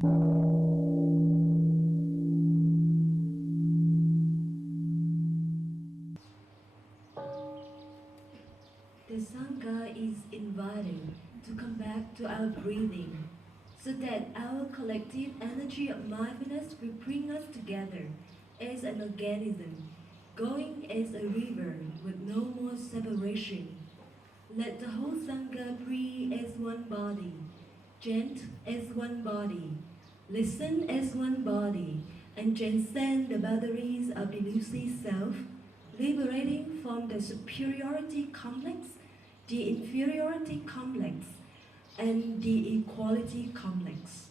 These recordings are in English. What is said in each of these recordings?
The Sangha is invited to come back to our breathing, so that our collective energy of mindfulness will bring us together as an organism, going as a river with no more separation. Let the whole Sangha breathe as one body, chant as one body, listen as one body, and transcend the boundaries of the elusive self, liberating from the superiority complex, the inferiority complex, and the equality complex.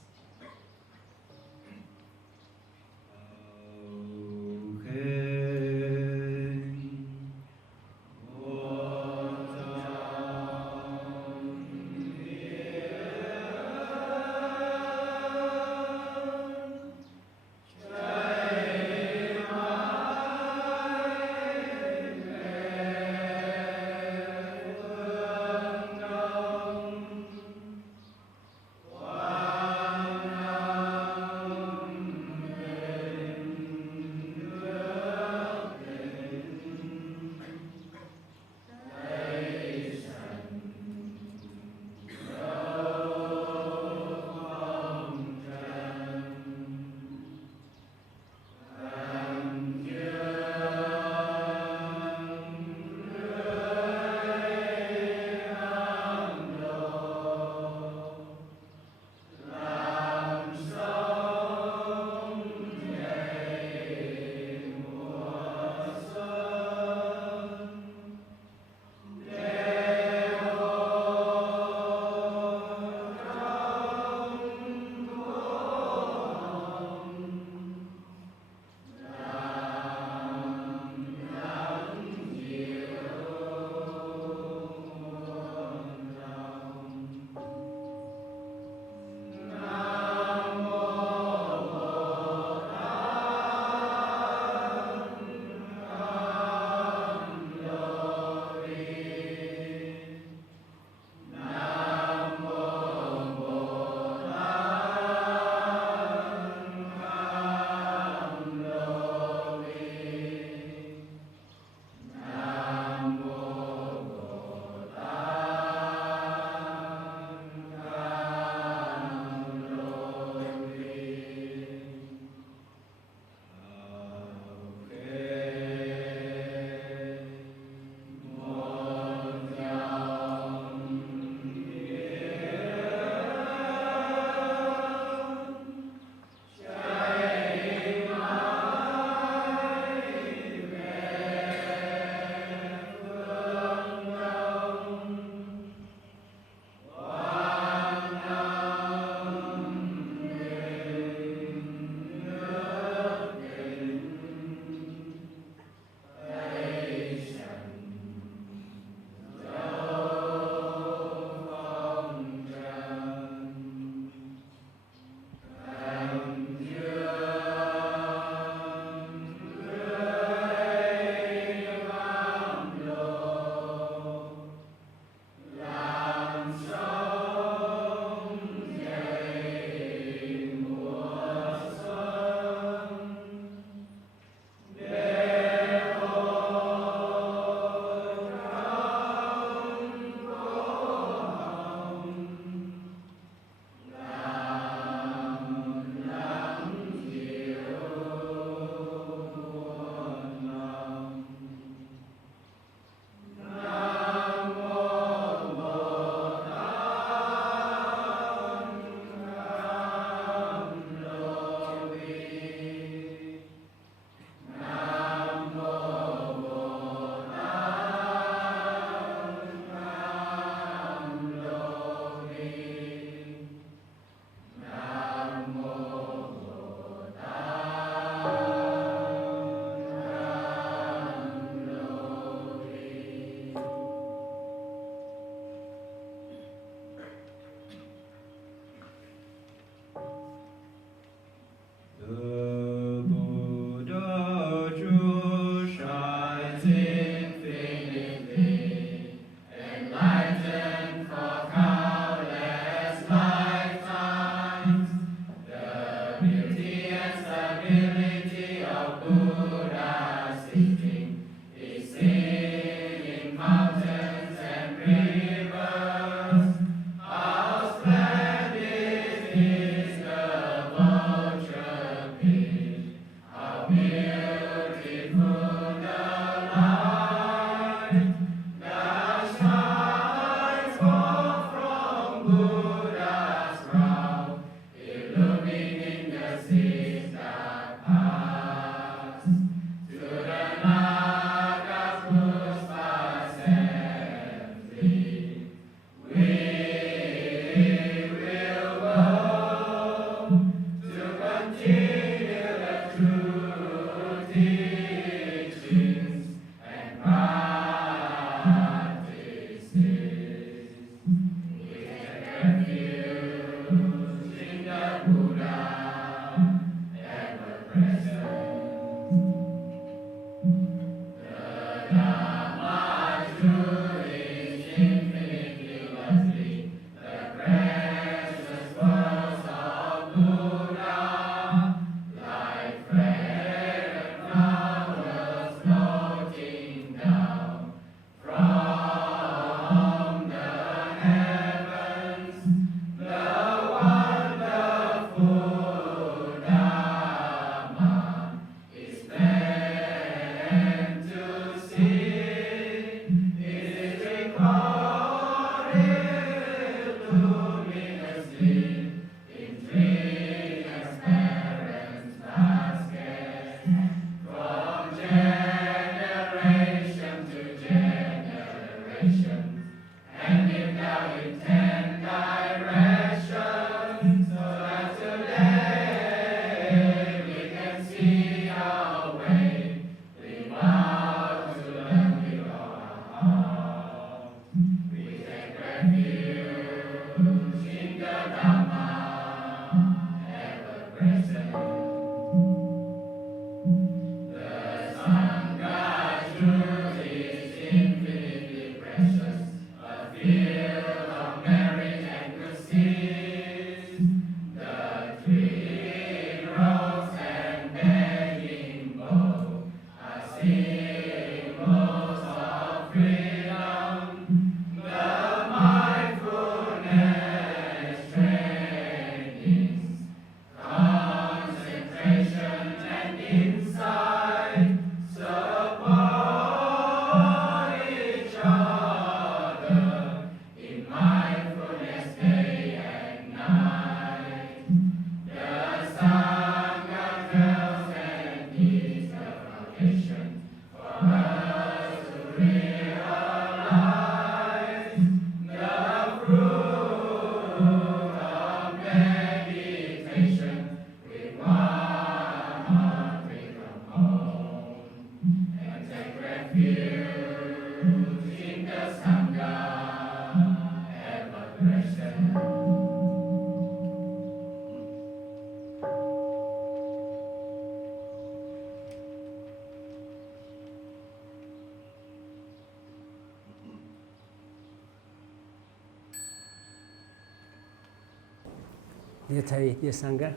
Dear Thầy, dear Sangha,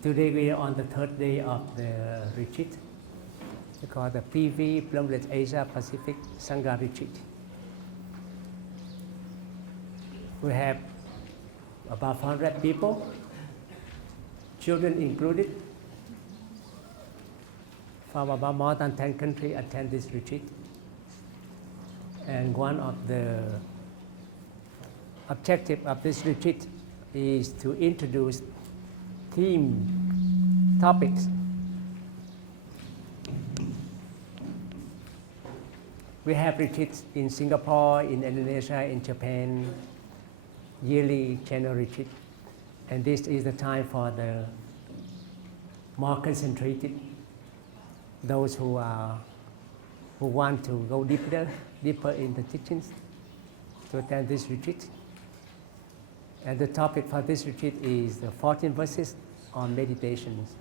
today we are on the third day of the retreat. We call the PV Plumlet Asia Pacific Sangha Retreat. We have about 100 people, children included, from about more than 10 countries attend this retreat. And one of the objectives of this retreat is to introduce theme topics. We have retreats in Singapore, in Indonesia, in Japan, yearly general retreat. And this is the time for the more concentrated, those who want to go deeper in the teachings to attend this retreat. And the topic for this retreat is the 14 verses on meditations.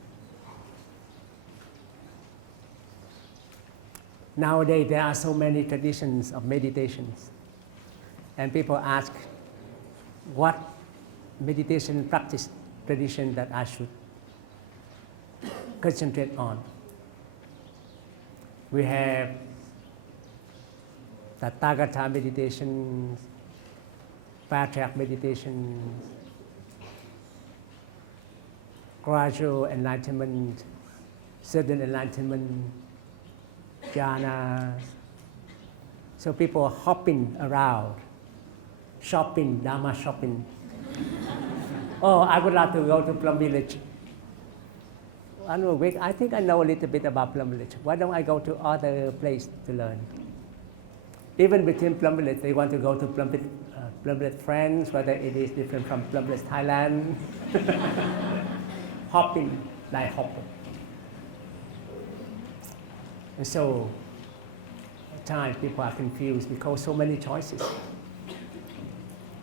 Nowadays, there are so many traditions of meditations. And people ask, what meditation practice tradition that I should concentrate on? We have the Tathagata meditation, Patriarch meditation, gradual enlightenment, sudden enlightenment, jhana. So people are hopping around, shopping, Dharma shopping. Oh, I would like to go to Plum Village. I think I know a little bit about Plum Village. Why don't I go to other place to learn? Even within Plum Village, they want to go to Plum Village France, whether it is different from Plum Village Thailand. Hopping, like hopping. And so, at times people are confused because so many choices.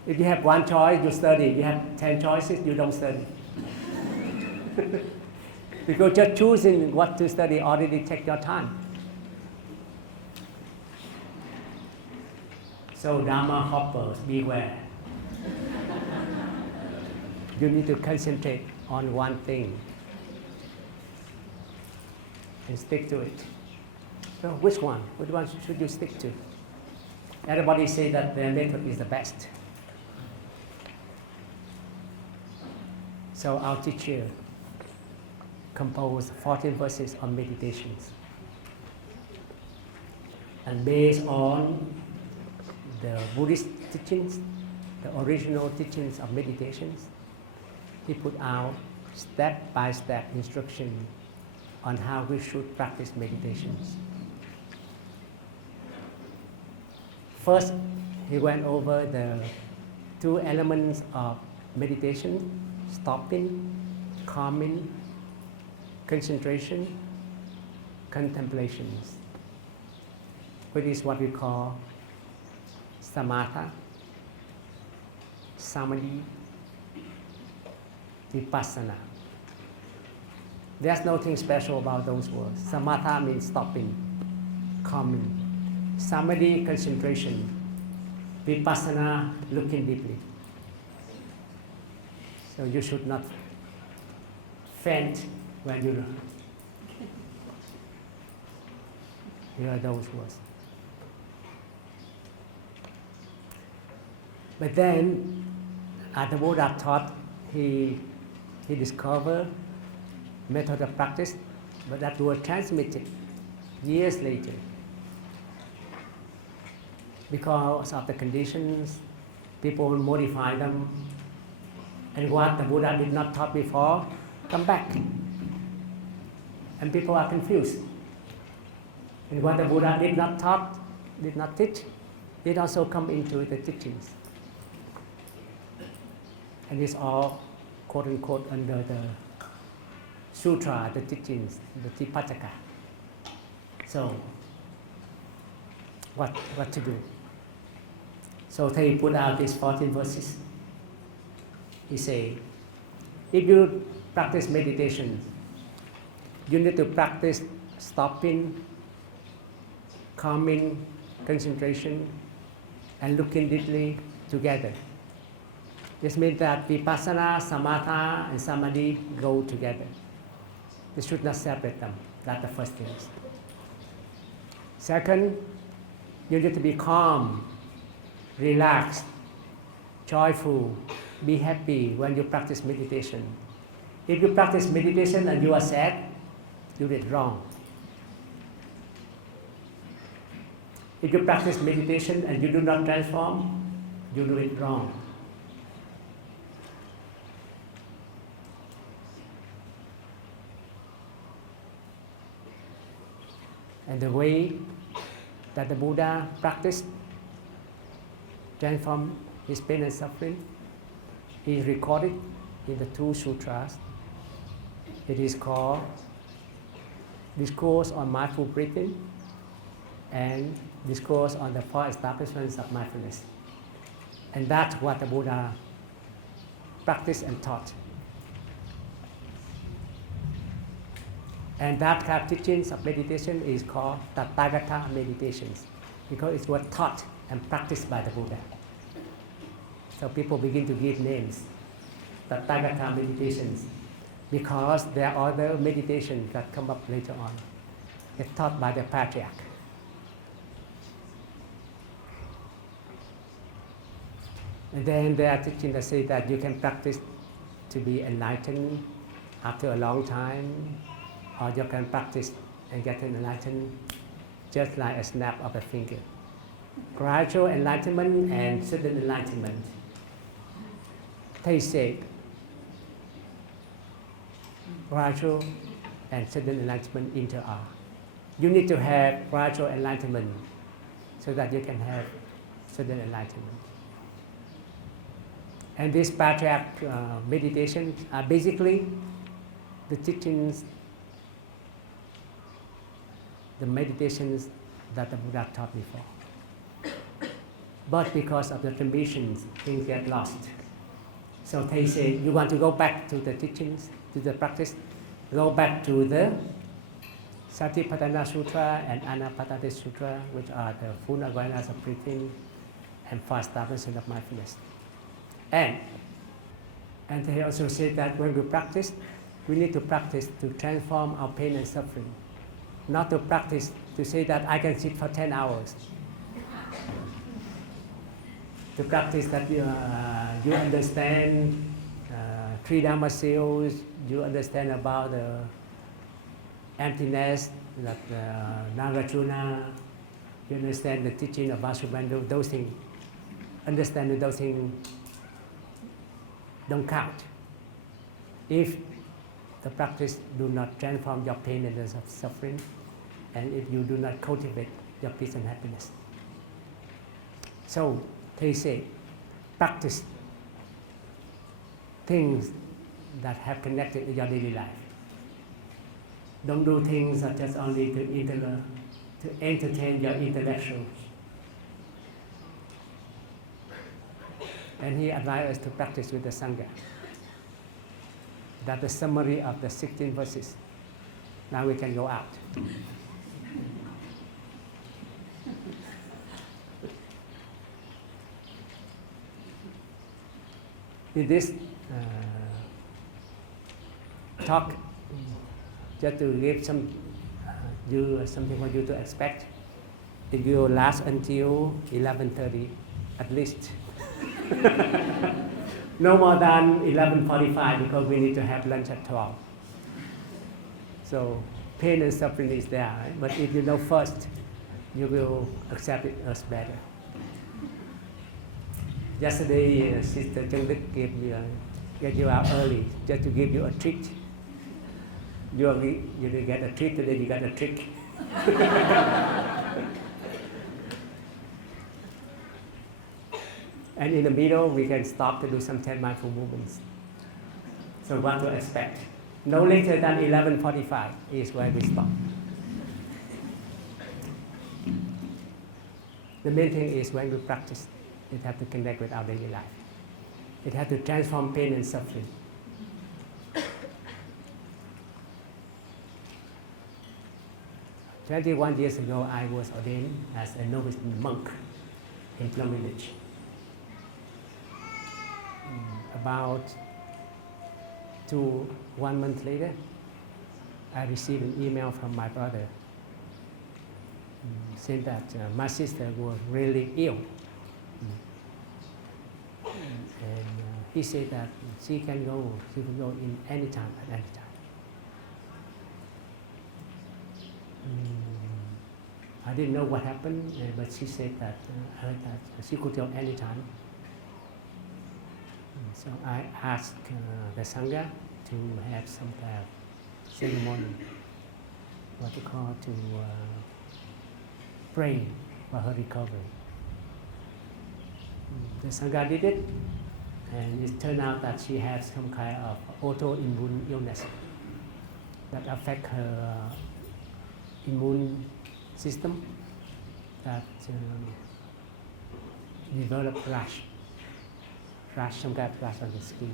If you have one choice, you study. If you have 10 choices, you don't study. Because just choosing what to study already takes your time. So Dharma hoppers, beware. You need to concentrate on one thing and stick to it. So which one? Which one should you stick to? Everybody say that their method is the best. So our teacher composed 14 verses on meditations. And based on the Buddhist teachings, the original teachings of meditations, he put out step-by-step instruction on how we should practice meditations. First, he went over the two elements of meditation: stopping, calming, concentration, contemplations, which is what we call samatha, samadhi, vipassana. There's nothing special about those words. Samatha means stopping, calming. Samadhi, concentration. Vipassana, looking deeply. So you should not faint when you hear those words. But then, as the Buddha taught, he discovered method of practice, but that were transmitted years later. Because of the conditions, people modify them, and what the Buddha did not taught before come back, and people are confused. And what the Buddha did not taught, did not teach, it also come into the teachings. And it's all quote unquote under the sutra, the teachings, the Tipitaka. So, what to do? So he put out these 14 verses. He say, if you practice meditation, you need to practice stopping, calming, concentration, and looking deeply together. This means that vipassana, samatha, and samadhi go together. We should not separate them. That's the first thing. Second, you need to be calm, relaxed, joyful, be happy when you practice meditation. If you practice meditation and you are sad, you did wrong. If you practice meditation and you do not transform, you do it wrong. And the way that the Buddha practiced transform his pain and suffering is recorded in the two sutras. It is called Discourse on Mindful Breathing and Discourse on the Four Establishments of Mindfulness. And that's what the Buddha practiced and taught. And that kind of teachings of meditation is called Tathagata meditations, because it was taught and practiced by the Buddha. So people begin to give names, Tathagata meditations, because there are other meditations that come up later on. It's taught by the patriarch. And then there are teachings that say that you can practice to be enlightened after a long time, or you can practice and get enlightened just like a snap of a finger. Gradual enlightenment and sudden enlightenment. They say gradual and sudden enlightenment inter-are. You need to have gradual enlightenment so that you can have sudden enlightenment. And these patriarch meditations are basically the teachings, the meditations that the Buddha taught before. But because of the traditions, things get lost. So they say, you want to go back to the teachings, to the practice, go back to the Satipatthana Sutra and Anapanasati Sutra, which are the full awareness of breathing and four establishments of mindfulness. And they also say that when we practice, we need to practice to transform our pain and suffering. Not to practice to say that I can sit for 10 hours. To practice that you understand three Dharma seals, you understand about the emptiness, that Nagarjuna, you understand the teaching of Vasubandhu, those things. Understanding those things don't count if the practice do not transform your pain and suffering, and if you do not cultivate your peace and happiness. So they say, practice things that have connected with your daily life. Don't do things that just only to entertain your intellectual. And he advised us to practice with the Sangha. That's the summary of the 16 verses. Now we can go out. In this talk, just to give something for you to expect, it will last until 11:30 at least. No more than 11:45 because we need to have lunch at 12. So pain and suffering is there, right? But if you know first, you will accept it as better. Yesterday, Sister Chengdik get you out early just to give you a treat. You didn't get a treat today, you got a trick. And in the middle, we can stop to do some 10 mindful movements. So what to expect? No later than 11:45 is where we stop. The main thing is when we practice, it has to connect with our daily life. It has to transform pain and suffering. "21 years ago, I was ordained as a novice monk in Plum Village. About 1 month later, I received an email from my brother saying that my sister was really ill. And he said that she can go in any time, at any time. I didn't know what happened, but she said that I heard that she could go any time. So I asked the Sangha to have some kind of ceremony, what you call, to pray for her recovery. The Sangha did it, and it turned out that she has some kind of autoimmune illness that affect her immune system, that developed rash, some kind of rash on the skin.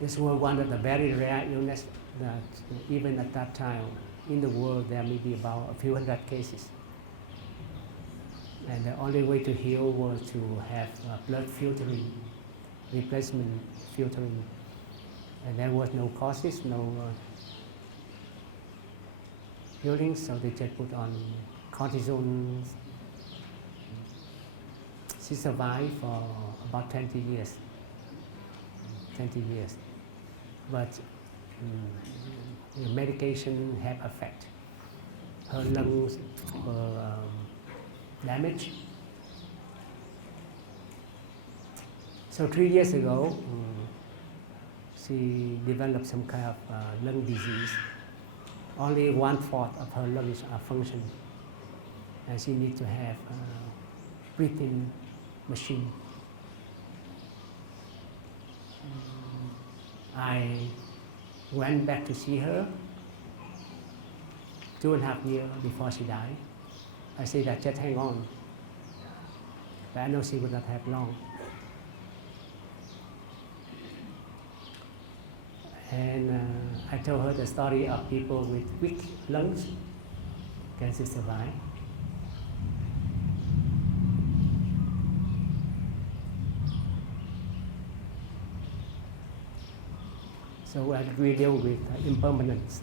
This was one of the very rare illness that even at that time in the world there may be about a few hundred cases. And the only way to heal was to have blood filtering, replacement filtering. And there was no causes, no healing, so they just put on cortisone. She survived for about 20 years. But the medication had effect. Her lungs were damaged. So 3 years ago, she developed some kind of lung disease. Only 1/4 of her lungs are functioning, and she needs to have a breathing machine. I went back to see her 2.5 years before she died. I said that just hang on, but I know she would not have long. And I told her the story of people with weak lungs can still survive. So we deal with impermanence,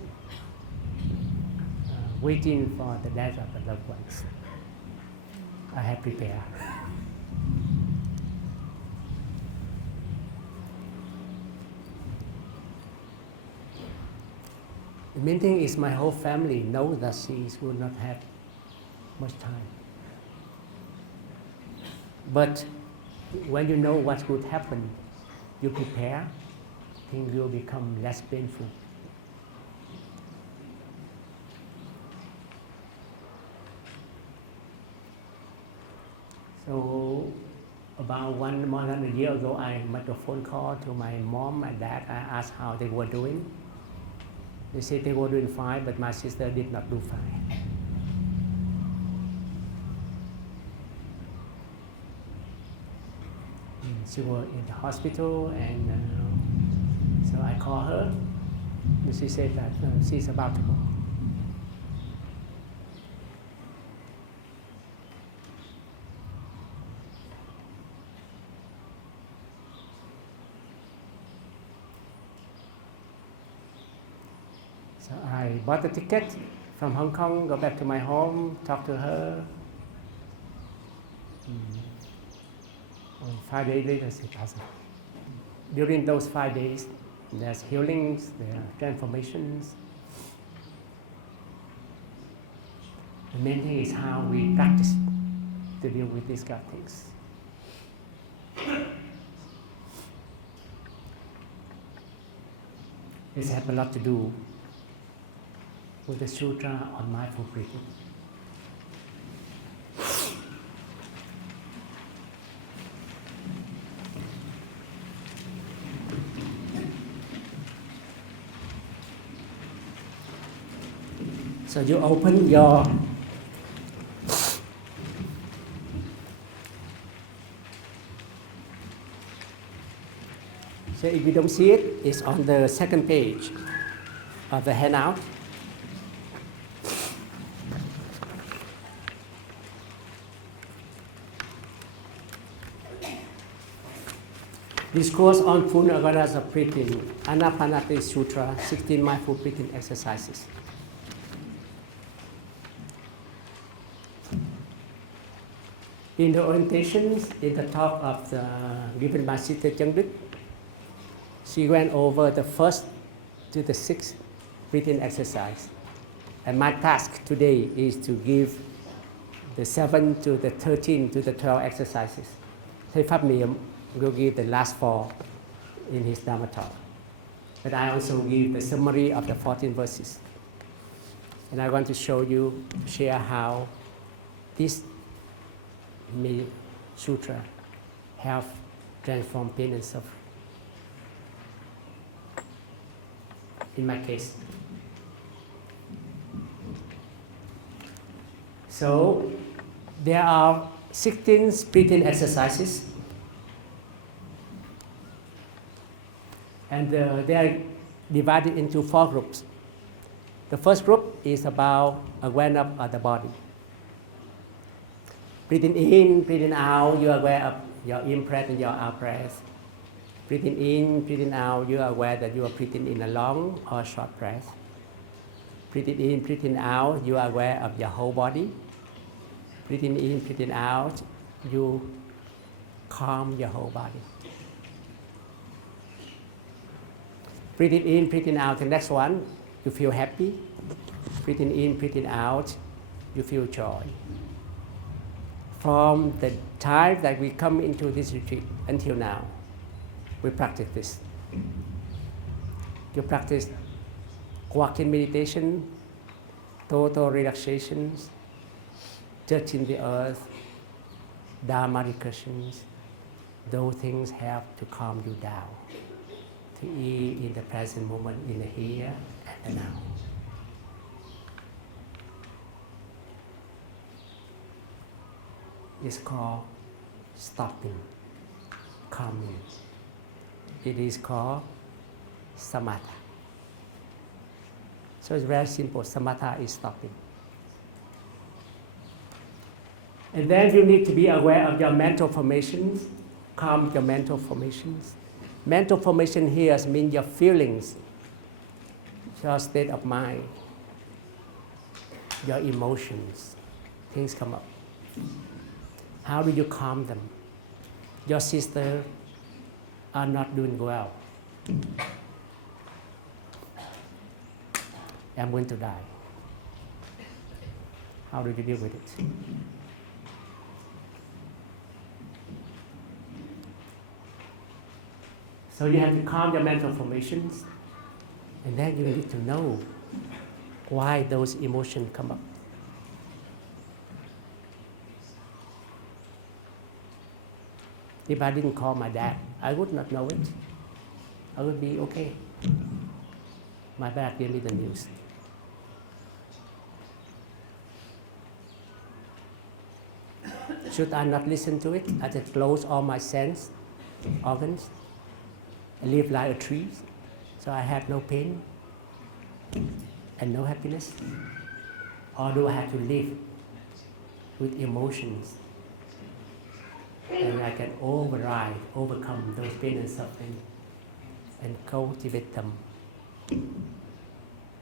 waiting for the death of the loved ones. I have prepared. The main thing is my whole family knows that she will not have much time. But when you know what would happen, you prepare, things will become less painful. So about more than a year ago, I made a phone call to my mom and dad. I asked how they were doing. They said they were doing fine, but my sister did not do fine. She was in the hospital, and so I called her, and she said that she's about to go. So I bought the ticket from Hong Kong, go back to my home, talk to her. 5 days later, she passed away. During those 5 days, there's healings, there are transformations. The main thing is how we practice to deal with these kind of things. This has a lot to do with the sutra on mindful breathing. So you open your so if you don't see it, it's on the second page of the handout. Discourse on full awareness of breathing, Anapanati Sutra, 16 mindful breathing exercises. In the orientations, in the talk of the given by Sister Chengduk, she went over the first to the sixth breathing exercise. And my task today is to give the 7 to the 13 to the 12 exercises. Thầy Pháp Niệm will give the last 4 in his Dharma talk. But I also give the summary of the 14 verses. And I want to show you, share how this sutra help transform pain and suffering. In my case. So there are 16 breathing exercises, and they are divided into 4 groups. The first group is about awareness of the body. Breathing in, breathing out, you are aware of your in-breath and your out-breath. Breathing in, breathing out, you are aware that you are breathing in a long or short breath. Breathing in, breathing out, you are aware of your whole body. Breathing in, breathing out, you calm your whole body. Breathing in, breathing out, the next one, you feel happy. Breathing in, breathing out, you feel joy. From the time that we come into this retreat until now, we practice this. You practice walking meditation, total relaxation, touching the earth, Dharma recursions. Those things help to calm you down, to be in the present moment, in the here and the now. It's called stopping, calming. It is called samatha. So it's very simple. Samatha is stopping. And then you need to be aware of your mental formations, calm your mental formations. Mental formation here means your feelings, your state of mind, your emotions. Things come up. How do you calm them? Your sister are not doing well. I'm going to die. How do you deal with it? So you have to calm your mental formations, and then you need to know why those emotions come up. If I didn't call my dad, I would not know it. I would be okay. My dad gave me the news. Should I not listen to it? I just close all my sense organs and live like a tree, so I have no pain and no happiness? Or do I have to live with emotions? And I can overcome those pain and suffering and cultivate them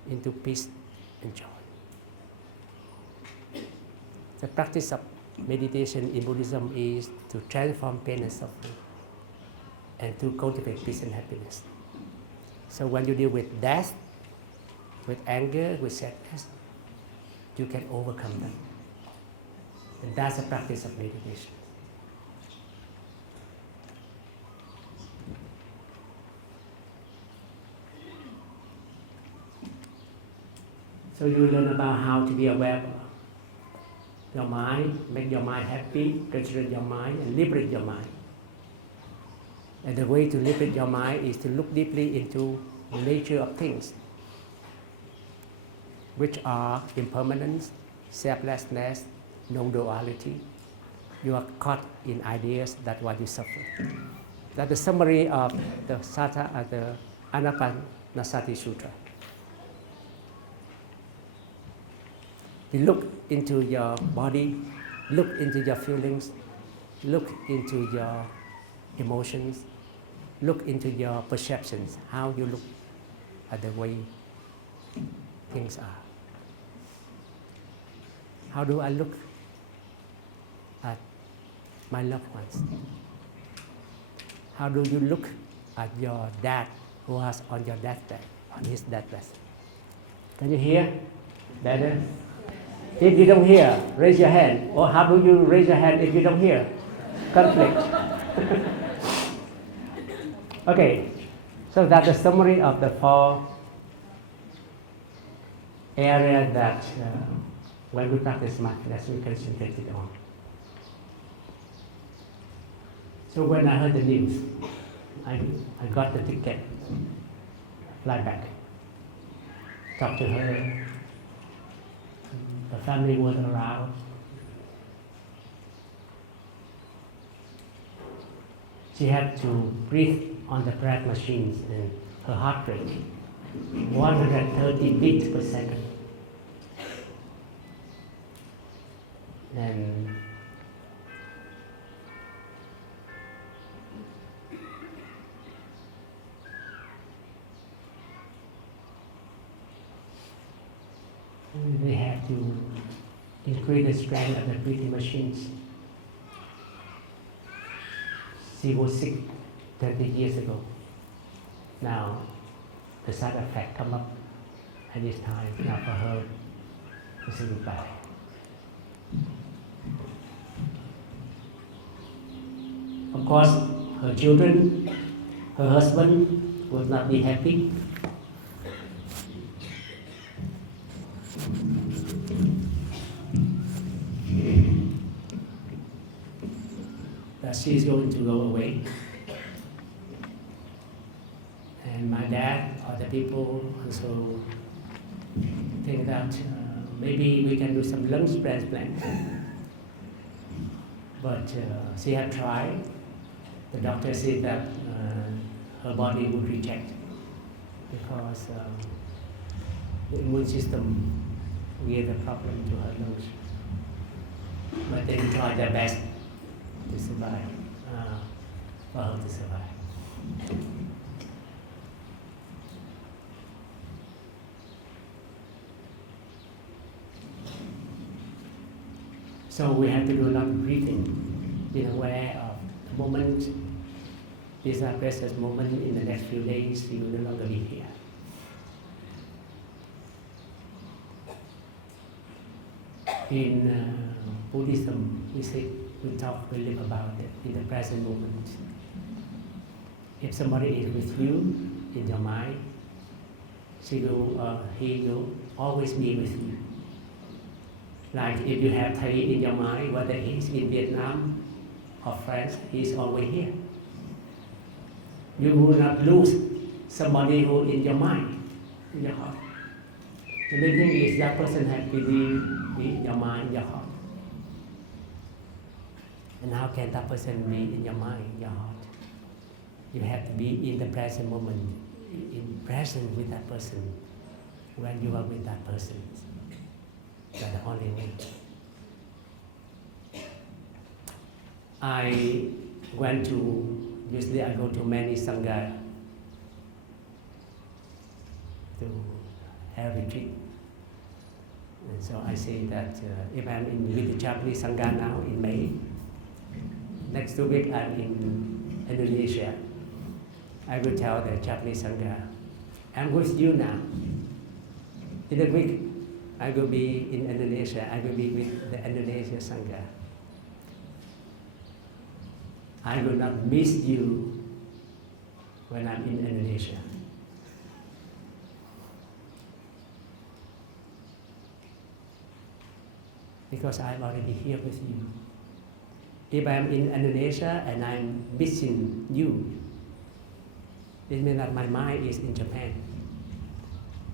into peace and joy. The practice of meditation in Buddhism is to transform pain and suffering and to cultivate peace and happiness. So when you deal with death, with anger, with sadness, you can overcome them. And that's the practice of meditation. So you learn about how to be aware of your mind, make your mind happy, concentrate your mind, and liberate your mind. And the way to liberate your mind is to look deeply into the nature of things, which are impermanence, selflessness, non-duality. You are caught in ideas, that's why you suffer. That's the summary of the Anapanasati Sutra. You look into your body, look into your feelings, look into your emotions, look into your perceptions, how you look at the way things are. How do I look at my loved ones? How do you look at your dad who was on your deathbed, on his deathbed? Can you hear better? If you don't hear, raise your hand. Or how do you raise your hand if you don't hear? Conflict. Okay, so that's the summary of the 4 areas that when we practice mindfulness, we concentrate on. So when I heard the news, I got the ticket, fly back, talk to her. The family was around. She had to breathe on the breath machines, and her heart rate 130 beats per second. And they have to increase the strength of the breathing machines. She was sick 30 years ago. Now, the side effect come up at this time. Now for her to say goodbye. Of course, her children, her husband will not be happy. That she is going to go away. And my dad, other people also think that maybe we can do some lung transplant. But she had tried. The doctor said that her body would reject because the immune system gave a problem to her lungs. But they tried their best to survive, for her to survive. So we have to do a lot of breathing, being aware of the moment. These are precious moments. In the next few days, you will no longer be here. In Buddhism, we talk, we live about it in the present moment. If somebody is with you in your mind, he will always be with you. Like if you have Thai in your mind, whether he's in Vietnam or France, he's always here. You will not lose somebody who in your mind, in your heart. The main thing is that person has to be in your mind, your heart. And how can that person be in your mind, your heart? You have to be in the present moment, in present with that person, when you are with that person. That's the only way. Usually I go to many Sangha to have retreat. And so I say that if I'm with the Japanese Sangha now in May, next 2 weeks I'm in Indonesia, I will tell the Japanese Sangha, I'm with you now. In a week, I will be in Indonesia. I will be with the Indonesia Sangha. I will not miss you when I'm in Indonesia. Because I'm already here with you. If I'm in Indonesia and I'm missing you, it means that my mind is in Japan.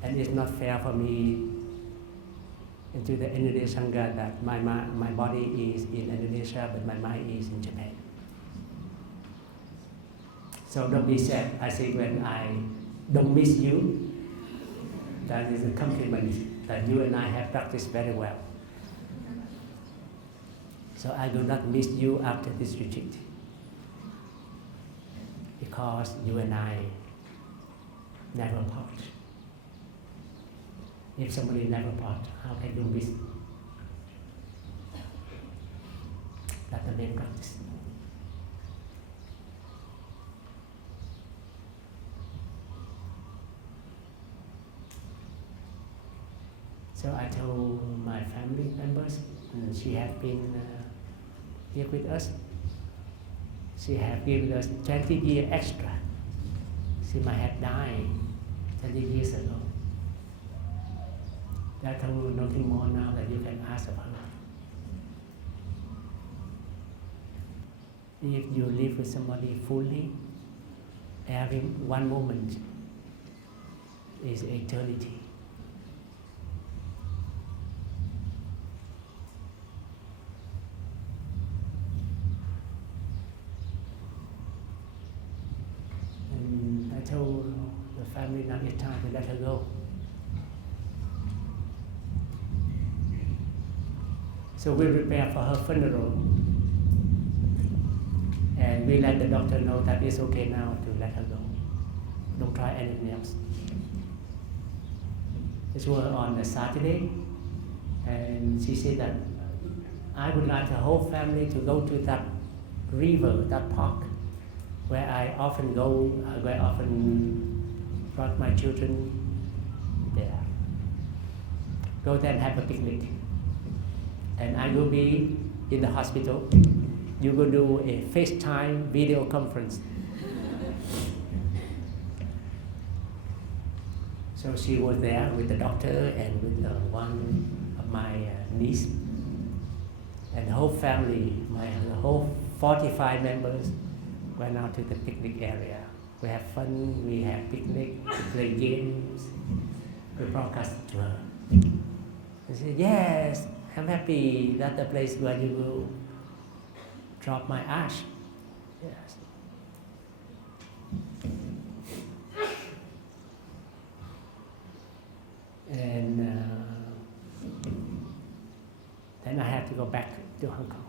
And it's not fair for me into the Indonesian Sangha that my body is in Indonesia but my mind is in Japan. So don't be sad. I say when I don't miss you, that is a compliment that you and I have practiced very well. So I do not miss you after this retreat. because you and I never part. If somebody never part, how can you miss? That's the main practice. So I told my family members, and she has been here with us. She has given us 20 years extra. She might have died 20 years ago. I told you nothing more now that you can ask of her. If you live with somebody fully, every one moment is eternity. And I told the family now it's time to let her go. So we prepare for her funeral. And we let the doctor know that it's okay now to let her go. Don't try anything else. This was on a Saturday, and she said that I would like the whole family to go to that river, that park, where I often go, where I often brought my children there. Go there and have a picnic. And I will be in the hospital. You will do a FaceTime video conference. So she was there with the doctor and with one of my niece. And the whole family, the whole 45 members went out to the picnic area. We have fun, we have picnic, we play games. We broadcast to her. She said, yes, I'm happy that's the place where you will drop my ash. Yes. And then I had to go back to Hong Kong.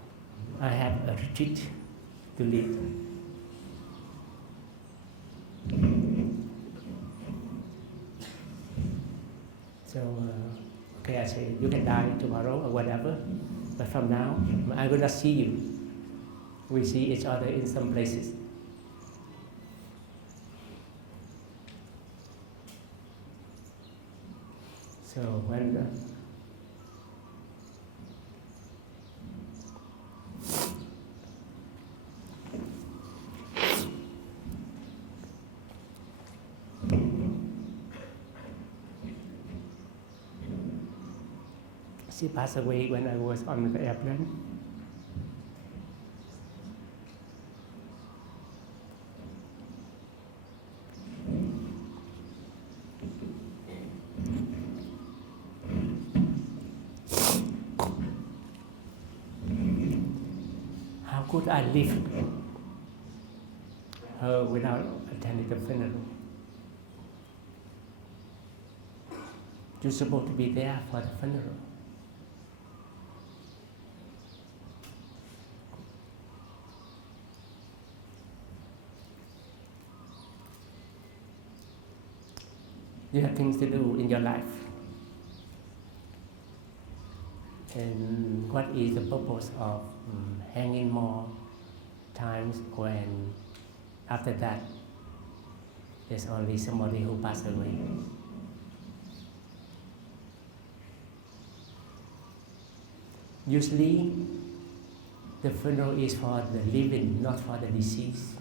I have a retreat to lead. So, okay, I say, you can die tomorrow or whatever, but from now, I will not see you. We see each other in some places. So when she passed away when I was on the airplane. How could I leave her without attending the funeral? You're supposed to be there for the funeral. You have things to do in your life. And what is the purpose of hanging more times when after that there's only somebody who passed away? Usually the funeral is for the living, not for the deceased.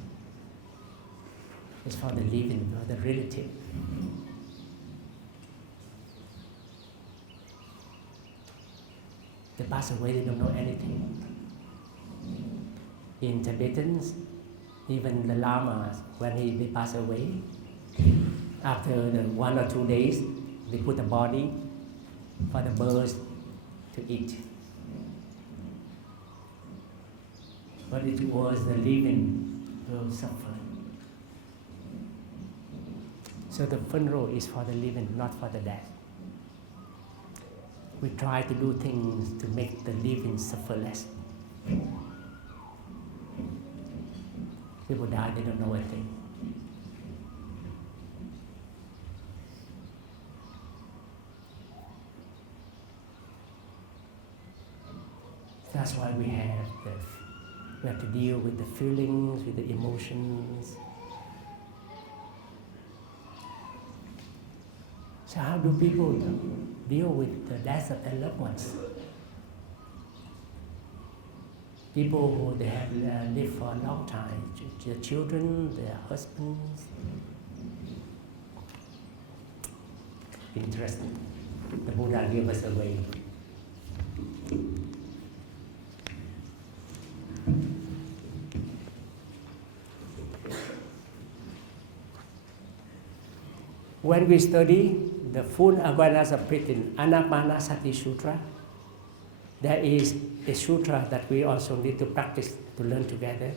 It's for the living, for the relative. They pass away, they don't know anything. In Tibetans, even the lamas, when they pass away, after the 1 or 2 days, they put the body for the birds to eat. But it was the living who suffered. So the funeral is for the living, not for the dead. We try to do things to make the living suffer less. People die, they don't know a thing. That's why we have to deal with the feelings, with the emotions. So how do people deal with the death of their loved ones? People who they have lived for a long time, their children, their husbands. Interesting. The Buddha gave us a way. When we study the full awareness of breathing, Anapanasati Sutra, there is a sutra that we also need to practice to learn together.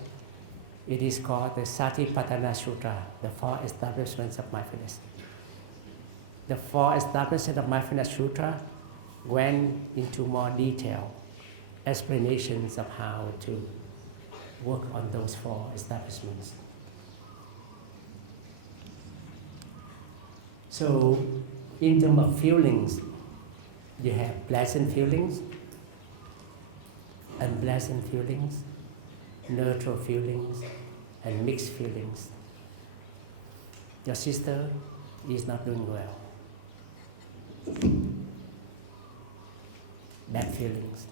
It is called the Satipatthana Sutra, the 4 establishments of mindfulness. The 4 establishments of mindfulness sutra went into more detail explanations of how to work on those 4 establishments. So, in terms of feelings, you have pleasant feelings, unpleasant feelings, neutral feelings, and mixed feelings. Your sister is not doing well. Bad feelings.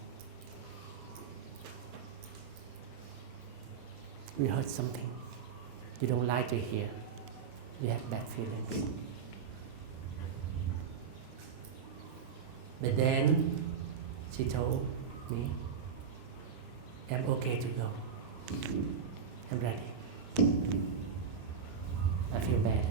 You heard something you don't like to hear. You have bad feelings. But then she told me, I'm okay to go. I'm ready. I feel bad.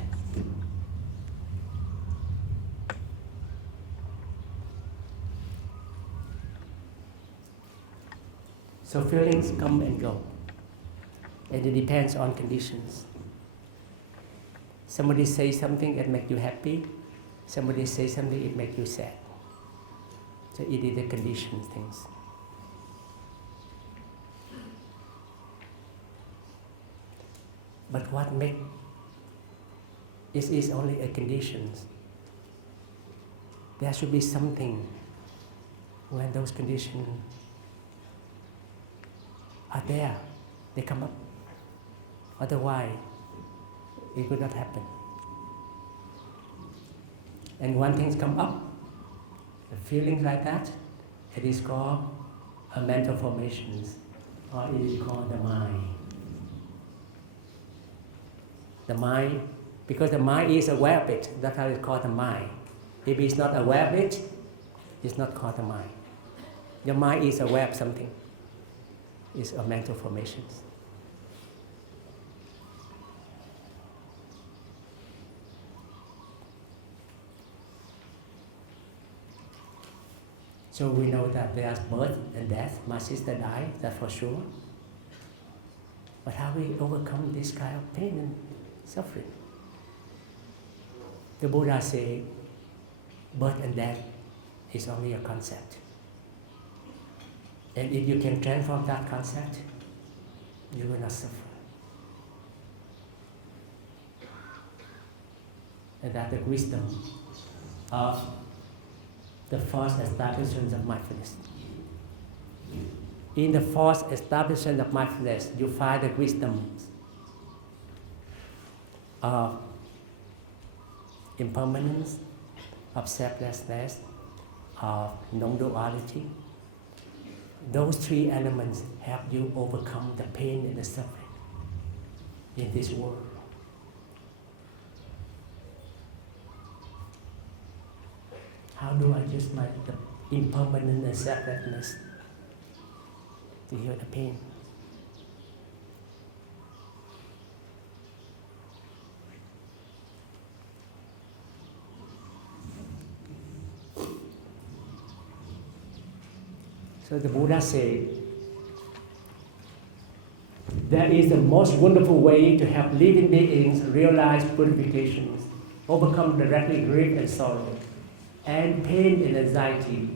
So feelings come and go. And it depends on conditions. Somebody says something that makes you happy. Somebody says something that makes you sad. So it is the condition things. But what makes it is only a condition. There should be something when those conditions are there, they come up. Otherwise, it would not happen. And when things come up, the feelings like that, it is called a mental formations, or it is called the mind. The mind, because the mind is aware of it, that's how it's called the mind. If it's not aware of it, it's not called the mind. Your mind is aware of something. It's a mental formations. So we know that there's birth and death. My sister died, that's for sure. But how we overcome this kind of pain and suffering? The Buddha said, birth and death is only a concept. And if you can transform that concept, you will not suffer. And that's the wisdom of the first establishment of mindfulness. In the first establishment of mindfulness, you find the wisdom of impermanence, of selflessness, of non-duality. Those 3 elements help you overcome the pain and the suffering in this world. How do I use the impermanence and selflessness to heal the pain? So the Buddha said, there is the most wonderful way to help living beings realize purifications, overcome directly grief and sorrow, and pain and anxiety,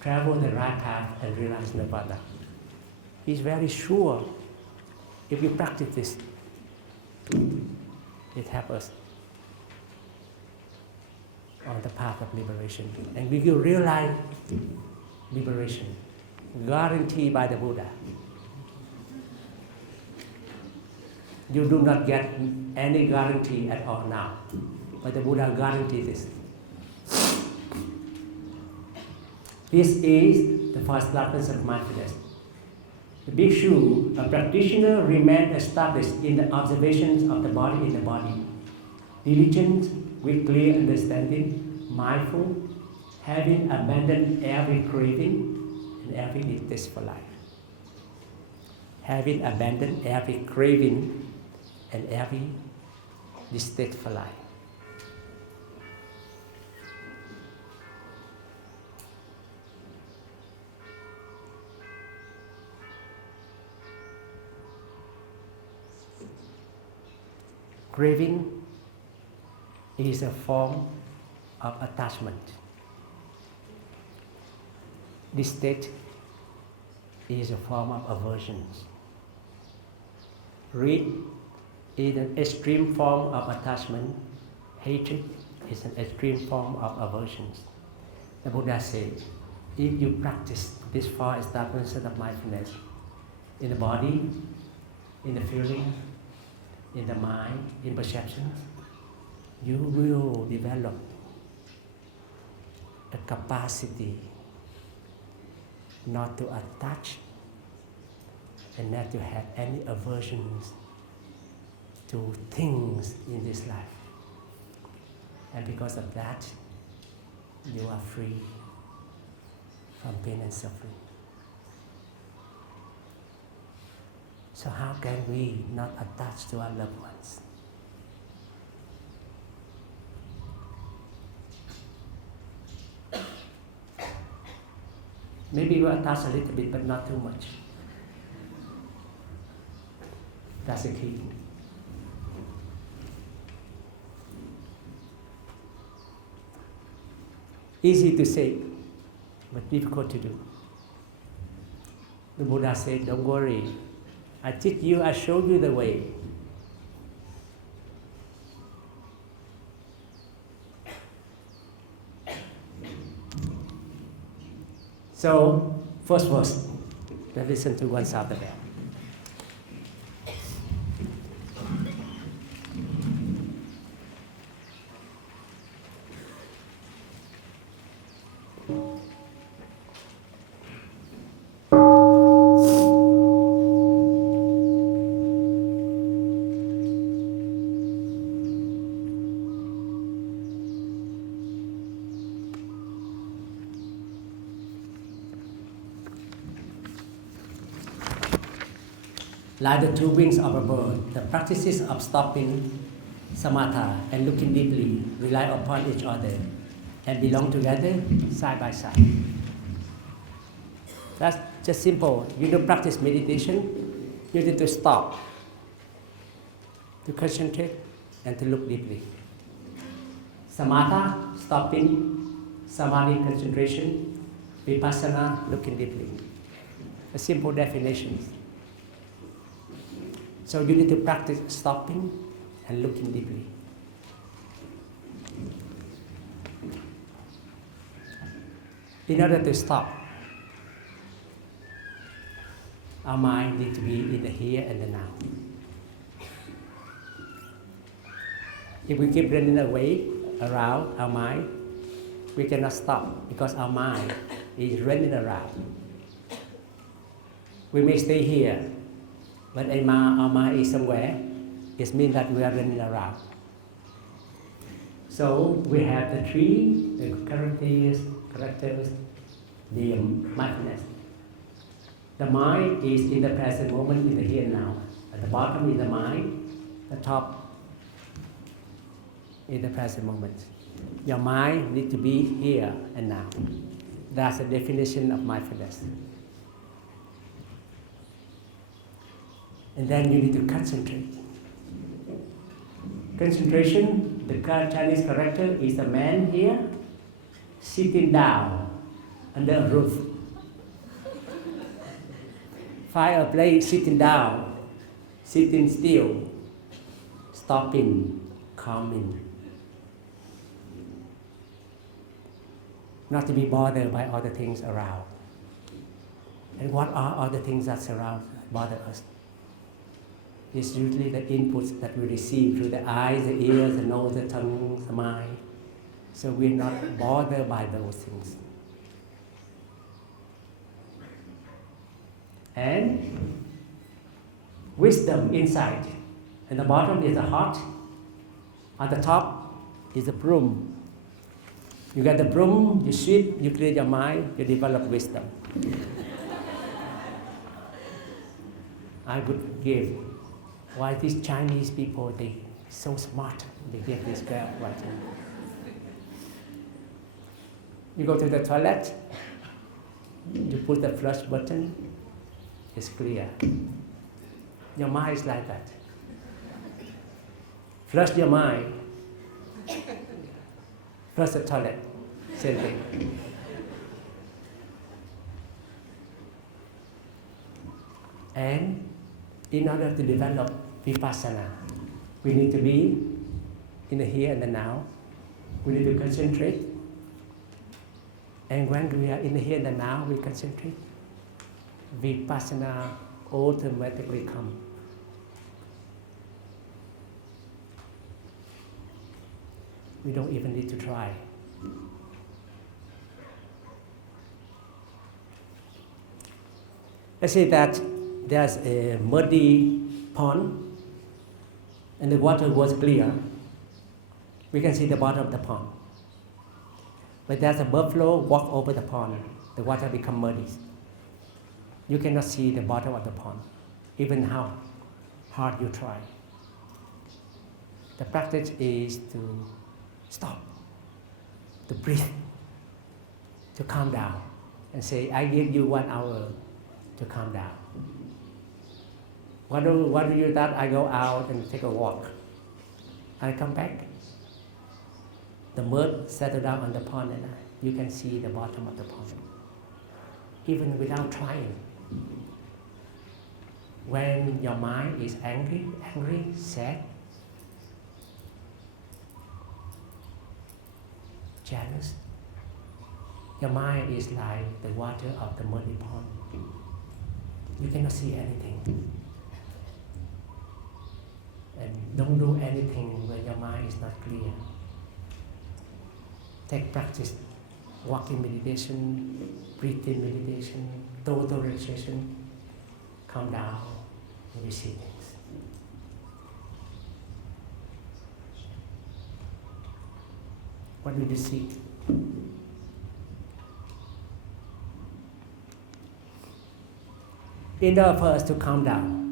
travel the right path and realize nirvana. He's very sure if you practice this, it helps us on the path of liberation. And we will realize liberation. guaranteed by the Buddha. You do not get any guarantee at all now, but the Buddha guaranteed this. This is the first lessons of mindfulness. The bhikshu, a practitioner, remains established in the observations of the body in the body, diligent with clear understanding, mindful, having abandoned every craving and every distaste for life. Having abandoned every craving and every distaste for life. Craving is a form of attachment. Distaste is a form of aversion. Greed is an extreme form of attachment. Hatred is an extreme form of aversion. The Buddha said, if you practice this four establishments of mindfulness in the body, in the feeling, in the mind, in perceptions, you will develop a capacity not to attach and not to have any aversions to things in this life. And because of that, you are free from pain and suffering. So how can we not attach to our loved ones? Maybe we attach a little bit, but not too much. That's the key. Easy to say, but difficult to do. The Buddha said, don't worry. I teach you, I showed you the way. So, first verse. Let's listen to one after that. Like the two wings of a bird, the practices of stopping, samatha, and looking deeply rely upon each other and belong together side by side. That's just simple. You don't practice meditation, you need to stop, to concentrate, and to look deeply. Samatha, stopping, samadhi, concentration, vipassana, looking deeply. A simple definition. So you need to practice stopping and looking deeply. In order to stop, our mind needs to be in the here and the now. If we keep running away around our mind, we cannot stop because our mind is running around. We may stay here, but our mind is somewhere. It means that we are running around. So we have the three characters, the mindfulness. The mind is in the present moment, in the here and now. At the bottom is the mind, the top is the present moment. Your mind needs to be here and now. That's the definition of mindfulness. And then you need to concentrate. Concentration, the Chinese character is a man here sitting down under a roof. Fireplace, sitting down, sitting still, stopping, calming. Not to be bothered by other things around. And what are all the things that surround, bother us? It's usually the inputs that we receive through the eyes, the ears, the nose, the tongue, the mind. So we're not bothered by those things. And wisdom inside. And the bottom is the heart. On the top is the broom. You get the broom, you sweep, you clear your mind, you develop wisdom. I would give why these Chinese people, they so smart, they get this girl right in. You go to the toilet, you put the flush button, it's clear. Your mind is like that. Flush your mind, flush the toilet, same thing. And in order to develop vipassana, we need to be in the here and the now. We need to concentrate. And when we are in the here and the now, we concentrate. Vipassana automatically comes. We don't even need to try. Let's say that there's a muddy pond and the water was clear. We can see the bottom of the pond. But there's a buffalo walk over the pond, the water becomes muddy. You cannot see the bottom of the pond, even how hard you try. The practice is to stop, to breathe, to calm down, and say, I give you 1 hour to calm down. What do you do that? I go out and take a walk. I come back. The mud settle down on the pond and you can see the bottom of the pond. Even without trying. When your mind is angry, sad, jealous, your mind is like the water of the muddy pond. You cannot see anything. And don't do anything when your mind is not clear. Take practice, walking meditation, breathing meditation, total relaxation, calm down, and you see things. What do you seek? In order for us to calm down,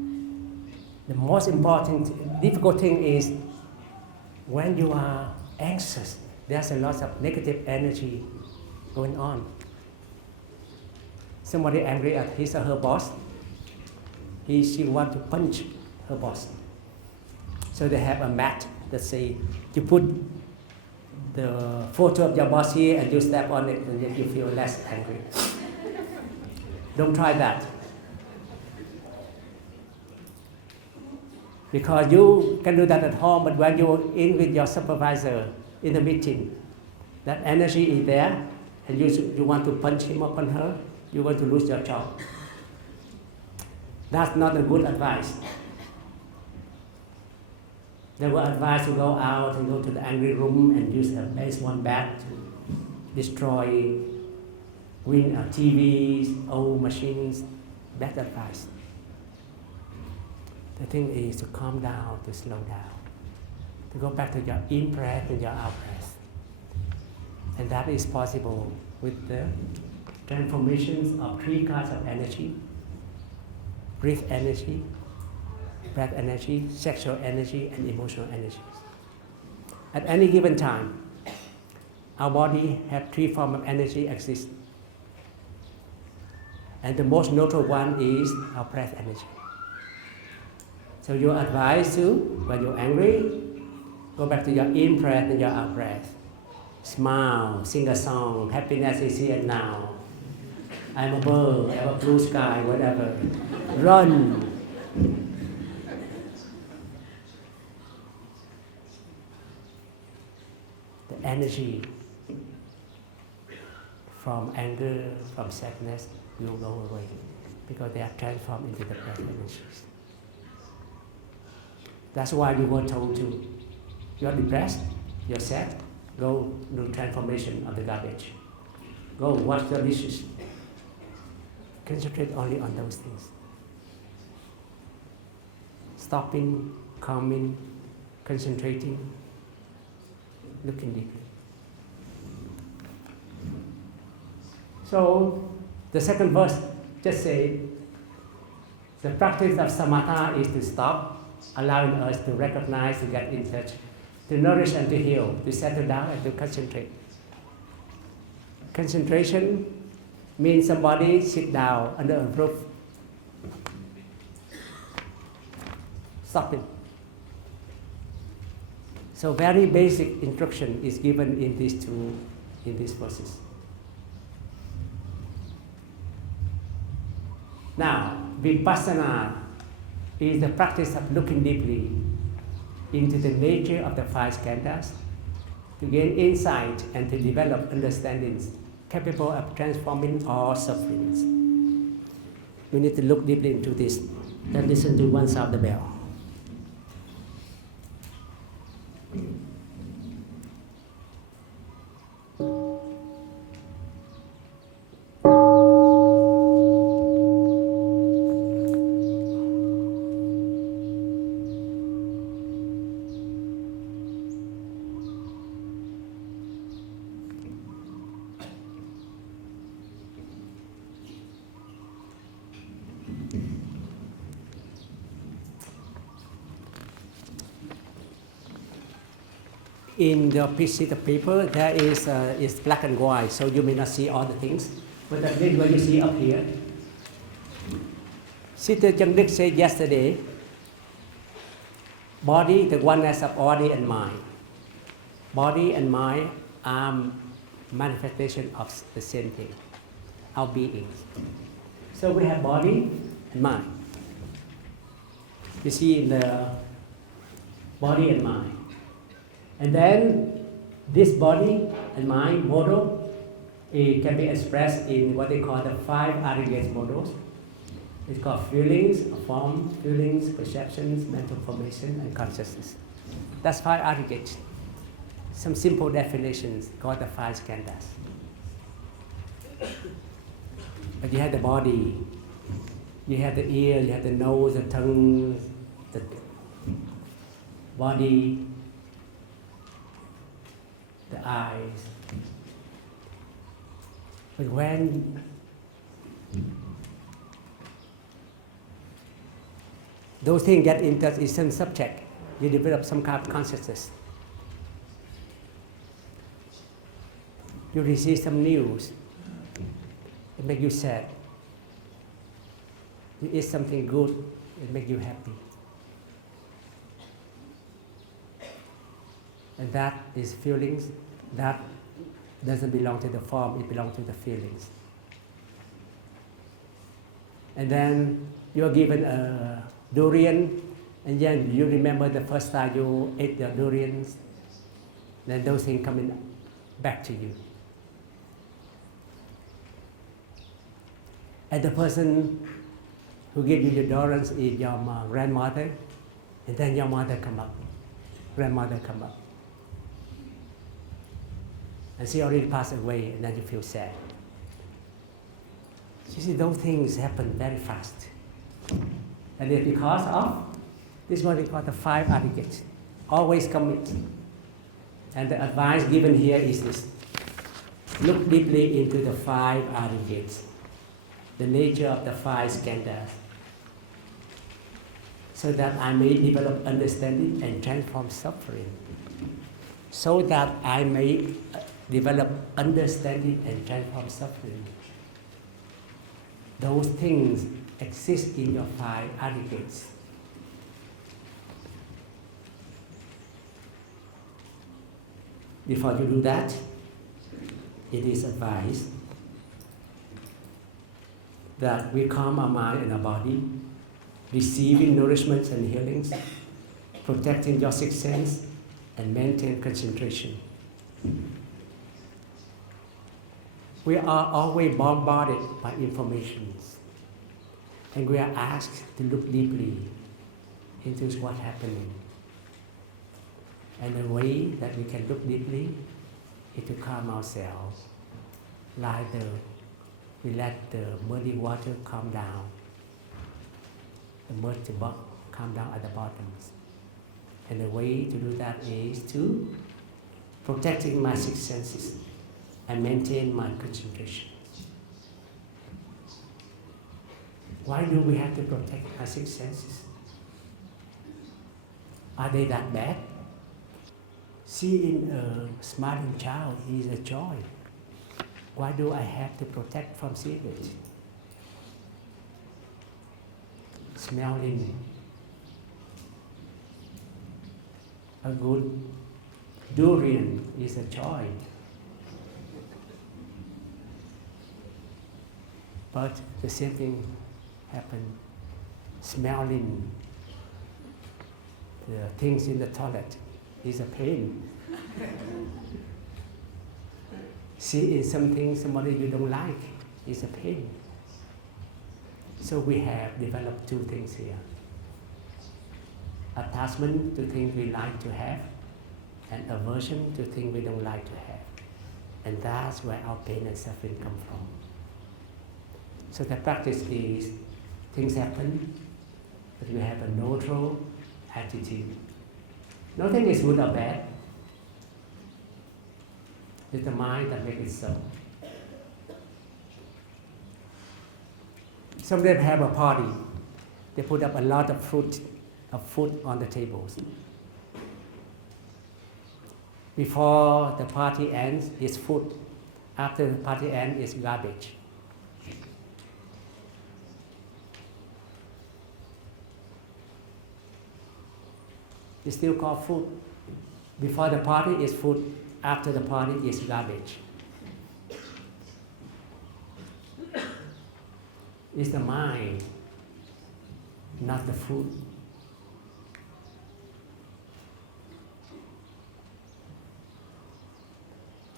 the most important, difficult thing is when you are anxious, there's a lot of negative energy going on. Somebody angry at his or her boss, she wants to punch her boss. So they have a mat that say, you put the photo of your boss here and you step on it and then you feel less angry. Don't try that. Because you can do that at home, but when you're in with your supervisor in the meeting, that energy is there, and you want to punch him or punch her, you're going to lose your job. That's not a good advice. They will advise to go out and go to the angry room and use a baseball bat to destroy TVs, old machines. Bad advice. The thing is to calm down, to slow down, to go back to your in-breath and your out-breath. And that is possible with the transformations of 3 kinds of energy: breath energy, breath energy, sexual energy, and emotional energies. At any given time, our body has 3 forms of energy exist. And the most notable one is our breath energy. So you're advised to, when you're angry, go back to your in-breath and your out-breath. Smile, sing a song, happiness is here and now. I'm a bird, I have a blue sky, whatever. Run. The energy from anger, from sadness will go away. because they are transformed into the breath energies. That's why we were told to, you're depressed, you're sad, go do transformation of the garbage. Go wash the dishes. Concentrate only on those things. Stopping, calming, concentrating, looking deeply. So the second verse just say, the practice of samatha is to stop, allowing us to recognize, to get in touch, to nourish and to heal, to settle down and to concentrate. Concentration means somebody sit down under a roof, stopping. So very basic instruction is given in these verses. Now, vipassana is the practice of looking deeply into the nature of the five skandhas to gain insight and to develop understandings capable of transforming all sufferings. We need to look deeply into this and listen to one sound of the bell. In the piece of paper, there is black and white, so you may not see all the things. But at least when you see up here, Sister Changdik said yesterday, body, the oneness of body and mind. Body and mind are manifestation of the same thing, our beings. So we have body and mind. You see in the body and mind. And then this body and mind model, it can be expressed in what they call the five aggregate models. It's called feelings, form, feelings, perceptions, mental formation, and consciousness. That's five aggregates. Some simple definitions called the five skandhas. But you have the body, you have the ear, you have the nose, the tongue, the body, the eyes. But when those things get into touch with some subject, you develop some kind of consciousness. You receive some news, it makes you sad. You eat something good, it makes you happy. And that is feelings. That doesn't belong to the form, it belongs to the feelings. And then you are given a durian, and then you remember the first time you ate the durians, then those things coming back to you. And the person who gave you the durians is your grandmother, and then your mother come up, grandmother come up. And she already passed away, and then you feel sad. You see, those things happen very fast. And it's because of this what we call the five aggregates. Always commit. And the advice given here is this. Look deeply into the five aggregates, the nature of the five skandhas, so that I may develop understanding and transform suffering. So that I may develop understanding and transform suffering. Those things exist in your five aggregates. Before you do that, it is advised that we calm our mind and our body, receiving nourishments and healings, protecting your sixth sense, and maintain concentration. We are always bombarded by information. And we are asked to look deeply into what's happening. And the way that we can look deeply is to calm ourselves. We let the muddy water calm down. The mud calm down at the bottom. And the way to do that is to protecting my six senses and maintain my concentration. Why do we have to protect our six senses? Are they that bad? Seeing a smiling child is a joy. Why do I have to protect from seeing it? Smelling a good durian is a joy. But the same thing happened. Smelling the things in the toilet is a pain. Seeing something somebody you don't like is a pain. So we have developed two things here. Attachment to things we like to have, and aversion to things we don't like to have. And that's where our pain and suffering come from. So the practice is, things happen, but we have a neutral attitude. Nothing is good or bad. It's the mind that makes it so. Some of them have a party. They put up a lot of food on the tables. Before the party ends, it's food. After the party ends, it's garbage. It's still called food. Before the party is food. After the party is garbage. It's the mind, not the food.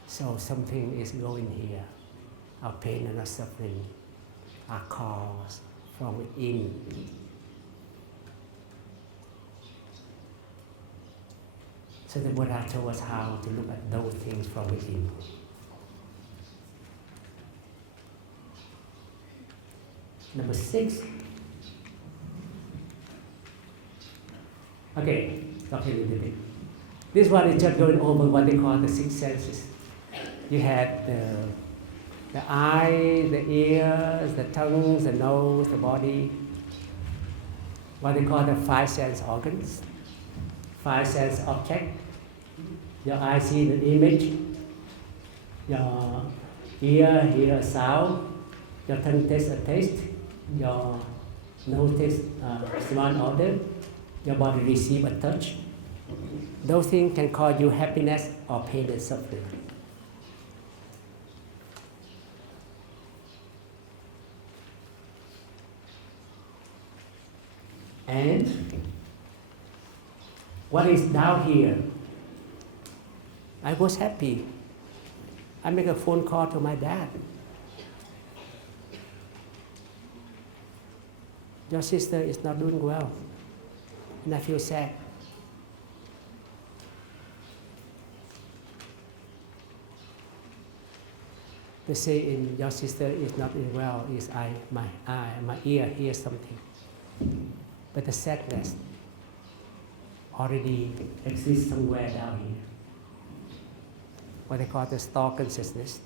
So something is going here. Our pain and our suffering are caused from within. So the Buddha told us how to look at those things from within. Number 6. Okay, talk a little bit. This one is just going over what they call the six senses. You had the eye, the ears, the tongue, the nose, the body. What they call the five sense organs. Five sense object. Your eye sees an image. Your ear hears a sound. Your tongue tastes a taste. Your nose tastes a smell odor. Your body receives a touch. Those things can cause you happiness or pain and suffering. And what is down here? I was happy. I make a phone call to my dad. Your sister is not doing well, and I feel sad. They say in your sister is not doing well, is my ear hears something. But the sadness already exists somewhere down here. What they call the star consciousness.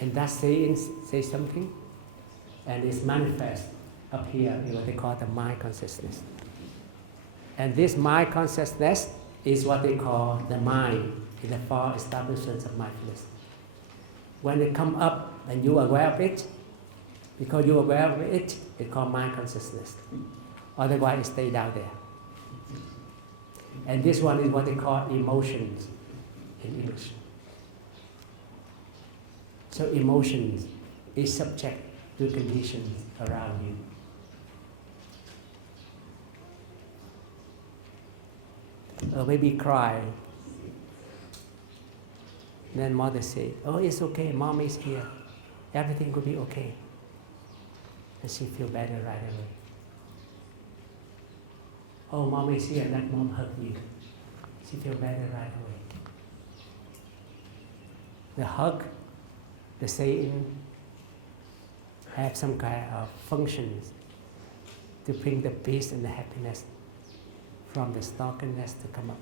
And that says something, and it's manifest up here in what they call the mind consciousness. And this mind consciousness is what they call the mind in the four establishments of mindfulness. When it comes up and you are aware of it, because you are aware of it, it's called mind consciousness. Otherwise, it stays down there. And this one is what they call emotions in English. So emotions is subject to conditions around you. A baby cry. Then mother say, "Oh, it's okay, mom is here. Everything will be okay." and she feel better right away. Oh, mom is here, let mom hug you. She feel better right away. The hug, the saying, have some kind of functions to bring the peace and the happiness from the stockiness to come up.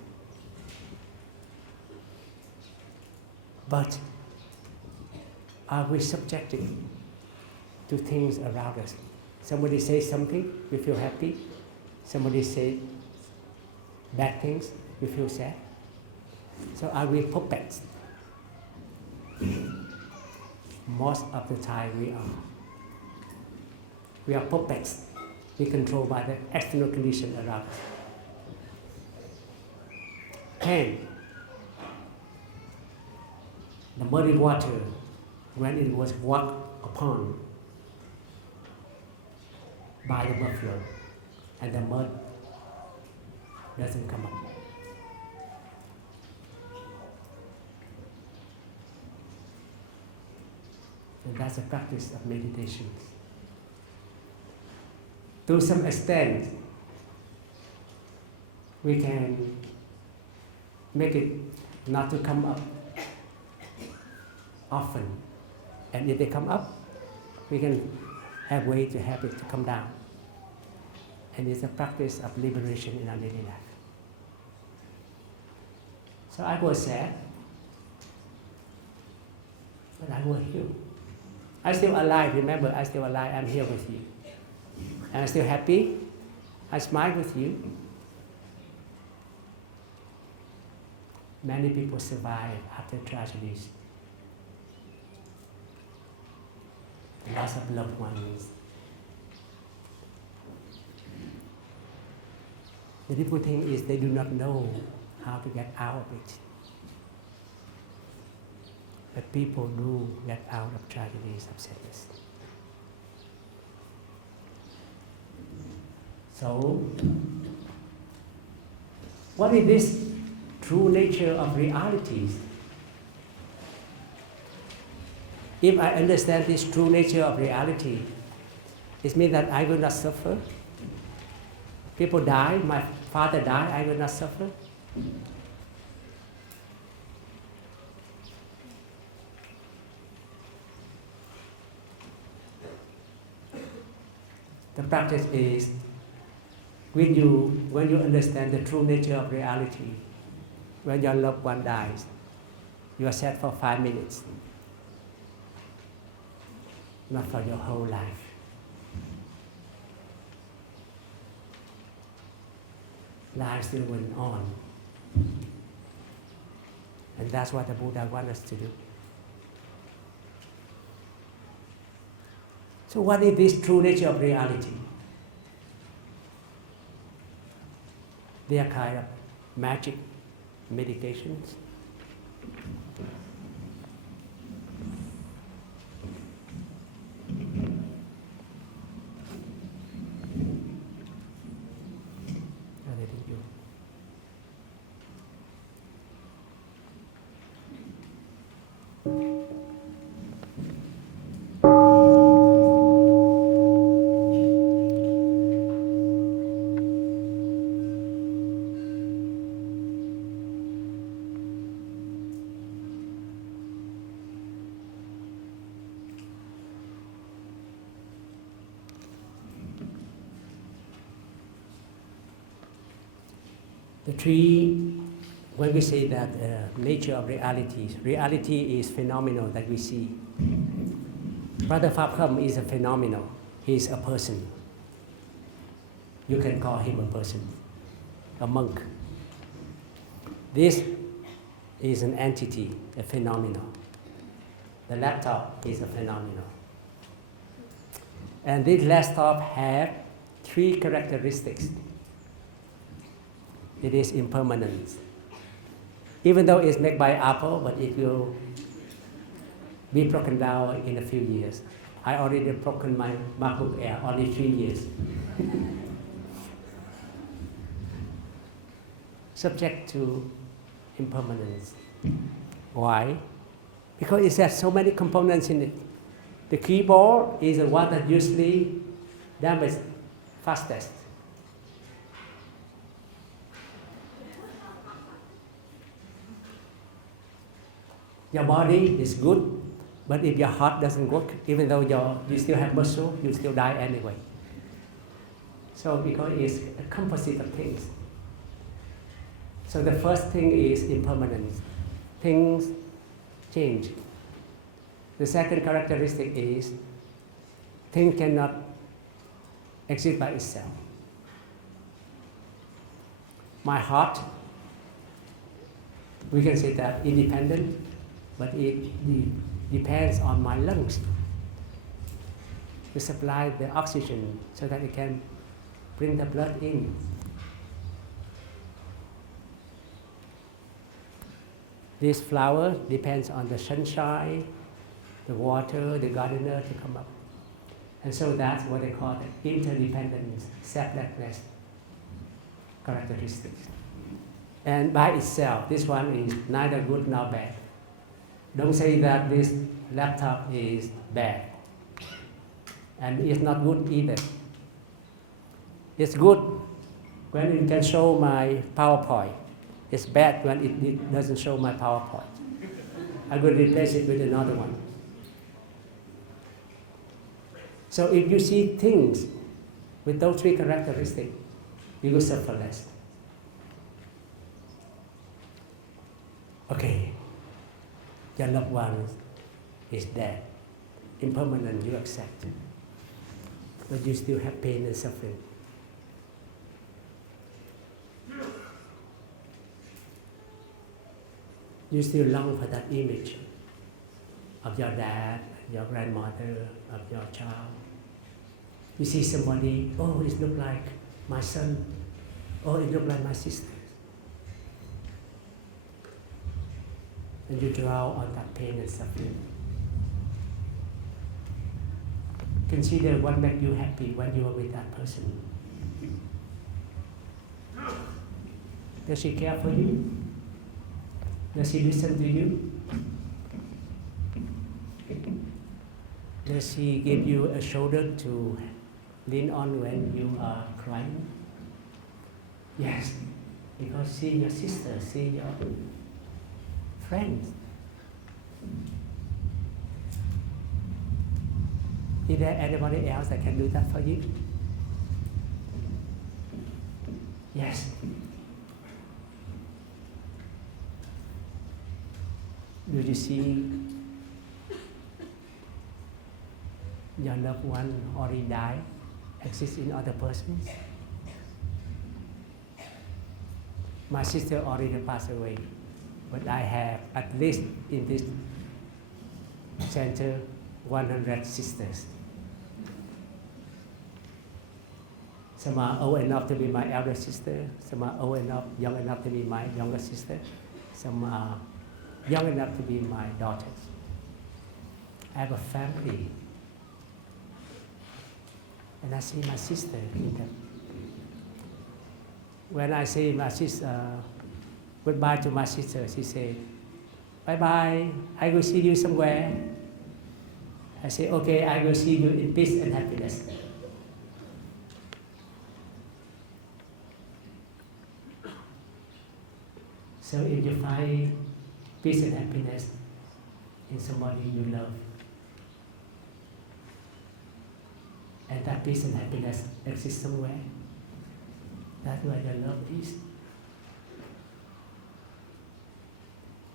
But are we subjected to things around us? Somebody says something, we feel happy. Somebody says bad things, we feel sad. So are we puppets? Most of the time we are. We are puppets. We controlled by the external condition around us. And the muddy water, when it was walked upon by the buffalo, and the mud doesn't come up. And that's a practice of meditation. To some extent, we can make it not to come up often. And if they come up, we can have way to have it to come down. And it's a practice of liberation in our daily life. So I was sad, but I will heal. I'm still alive, remember, I'm still alive, I'm here with you. And I'm still happy, I smile with you. Many people survive after tragedies. The loss of loved ones. The difficult thing is they do not know how to get out of it. But people do get out of tragedies, of sadness. So, what is this true nature of realities? If I understand this true nature of reality, it means that I will not suffer. People die, my father died, I will not suffer. The practice is when you understand the true nature of reality, when your loved one dies, you are sad for 5 minutes, not for your whole life. Life still went on. And that's what the Buddha wants us to do. So what is this true nature of reality? They are kind of magic meditations. The three, when we say that nature of reality is phenomenal that we see. Brother Pháp Khâm is a phenomenal. He is a person. You can call him a person, a monk. This is an entity, a phenomenon. The laptop is a phenomenon. And this laptop has 3 characteristics. It is impermanent. Even though it's made by Apple, but it will be broken down in a few years. I already broken my MacBook Air, only 3 years. Subject to impermanence. Why? Because it has so many components in it. The keyboard is the one that usually Dharma is fastest. Your body is good, but if your heart doesn't work, even though you still have muscle, you still die anyway. So because it's a composite of things. So the first thing is impermanence. Things change. The second characteristic is things cannot exist by itself. My heart, we can say that independent, but it depends on my lungs to supply the oxygen so that it can bring the blood in. This flower depends on the sunshine, the water, the gardener to come up. And so that's what they call the interdependence, selflessness characteristics. And by itself, this one is neither good nor bad. Don't say that this laptop is bad. And it's not good either. It's good when it can show my PowerPoint. It's bad when it doesn't show my PowerPoint. I will replace it with another one. So if you see things with those three characteristics, you will suffer less. Okay, your loved one is dead, impermanent, you accept, but you still have pain and suffering. You still long for that image of your dad, your grandmother, of your child. You see somebody, oh, it looks like my son, oh, it looks like my sister. And you dwell on that pain and suffering. Consider what makes you happy when you are with that person. Does she care for you? Does he listen to you? Does he give you a shoulder to lean on when you are crying? Yes, because see your sister, see your friends. Is there anybody else that can do that for you? Yes. Do you see your loved one already died, exists in other persons? My sister already passed away, but I have at least in this center 100 sisters. Some are old enough to be my elder sister, some are young enough to be my younger sister, some are young enough to be my daughters. I have a family. And I see my sister in them. When I say my sister, goodbye to my sister, she said, bye-bye, I will see you somewhere. I say, okay, I will see you in peace and happiness. So if you find peace and happiness in somebody you love, and that peace and happiness exists somewhere, that's where your love is.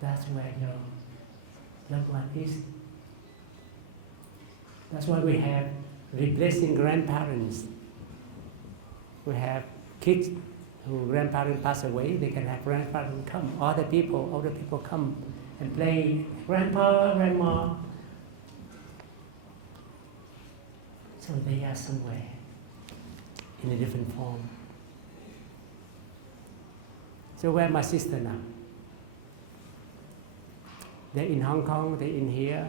That's where your loved one is. That's why we have replacing grandparents. We have kids whose grandparents pass away, they can have grandparents come. Older people come and play grandpa, grandma. So they are somewhere in a different form. So where my sister now? They're in Hong Kong, they're in here,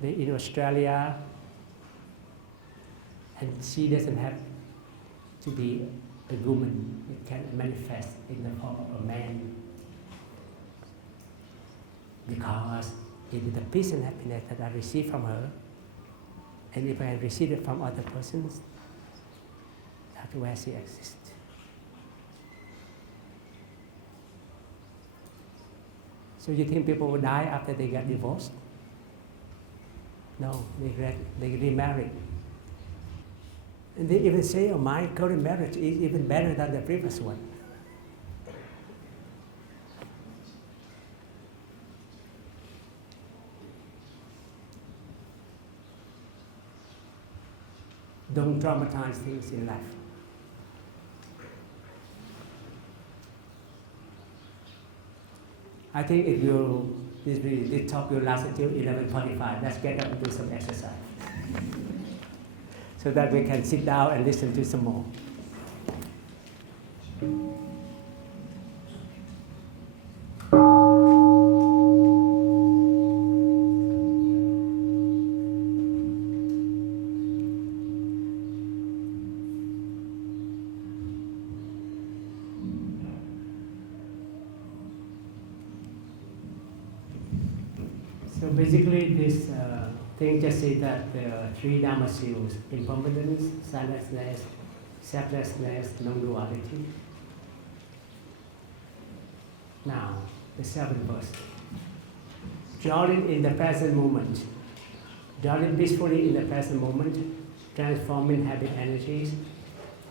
they're in Australia, and she doesn't have to be a woman. It can manifest in the form of a man. Because it is the peace and happiness that I receive from her, and if I receive it from other persons, where she exists. So you think people will die after they get divorced? No, they remarry. And they even say, oh, my current marriage is even better than the previous one. Don't dramatize things in life. I think this talk will last until 11:45. Let's get up and do some exercise. So that we can sit down and listen to some more. So basically this thing just says that there are three Dharma seals: impermanence, silentness, selflessness, non-duality. Now, the seventh verse. Dwelling in the present moment, dwelling peacefully in the present moment, transforming habit energies,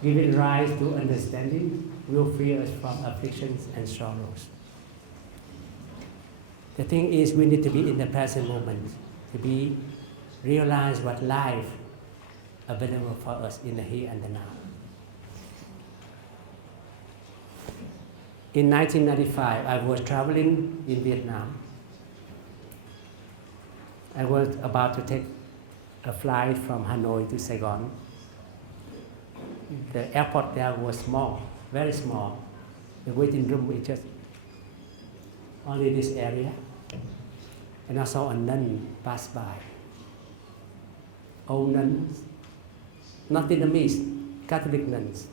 giving rise to understanding, will free us from afflictions and sorrows. The thing is, we need to be in the present moment, to realize what life available for us in the here and the now. In 1995, I was traveling in Vietnam. I was about to take a flight from Hanoi to Saigon. The airport there was small, very small. The waiting room was just only this area. And I saw a nun pass by. Old nuns, not Vietnamese, Catholic nuns.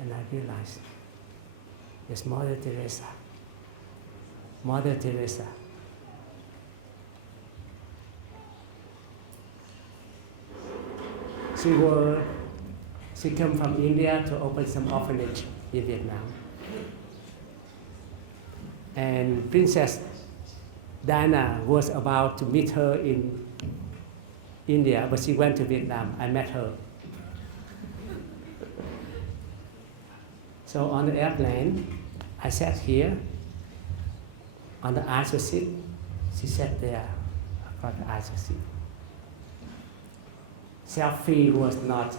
And I realized, it's Mother Teresa. Mother Teresa. She came from India to open some orphanage in Vietnam. And Princess Diana was about to meet her in India, but she went to Vietnam. I met her. So on the airplane, I sat here on the aisle seat. She sat there on the aisle seat. Selfie was not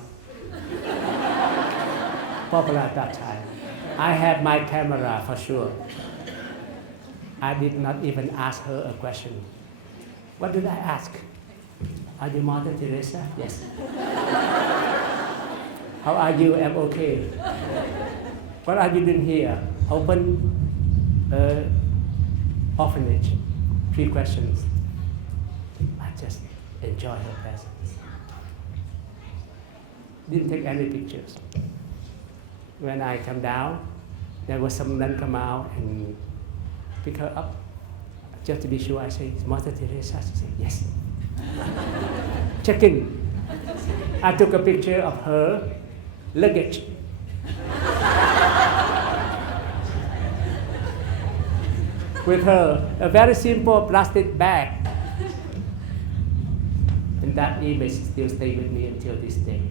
popular at that time. I had my camera for sure. I did not even ask her a question. What did I ask? Are you Mother Teresa? Yes. How are you? I'm okay. What are you doing here? Open orphanage. 3 questions. I just enjoy her presence. Didn't take any pictures. When I come down, there was some nun come out and pick her up. Just to be sure, I say, Mother Teresa? She said, yes. Check in. I took a picture of her luggage. With her, a very simple plastic bag. And that image still stays with me until this day.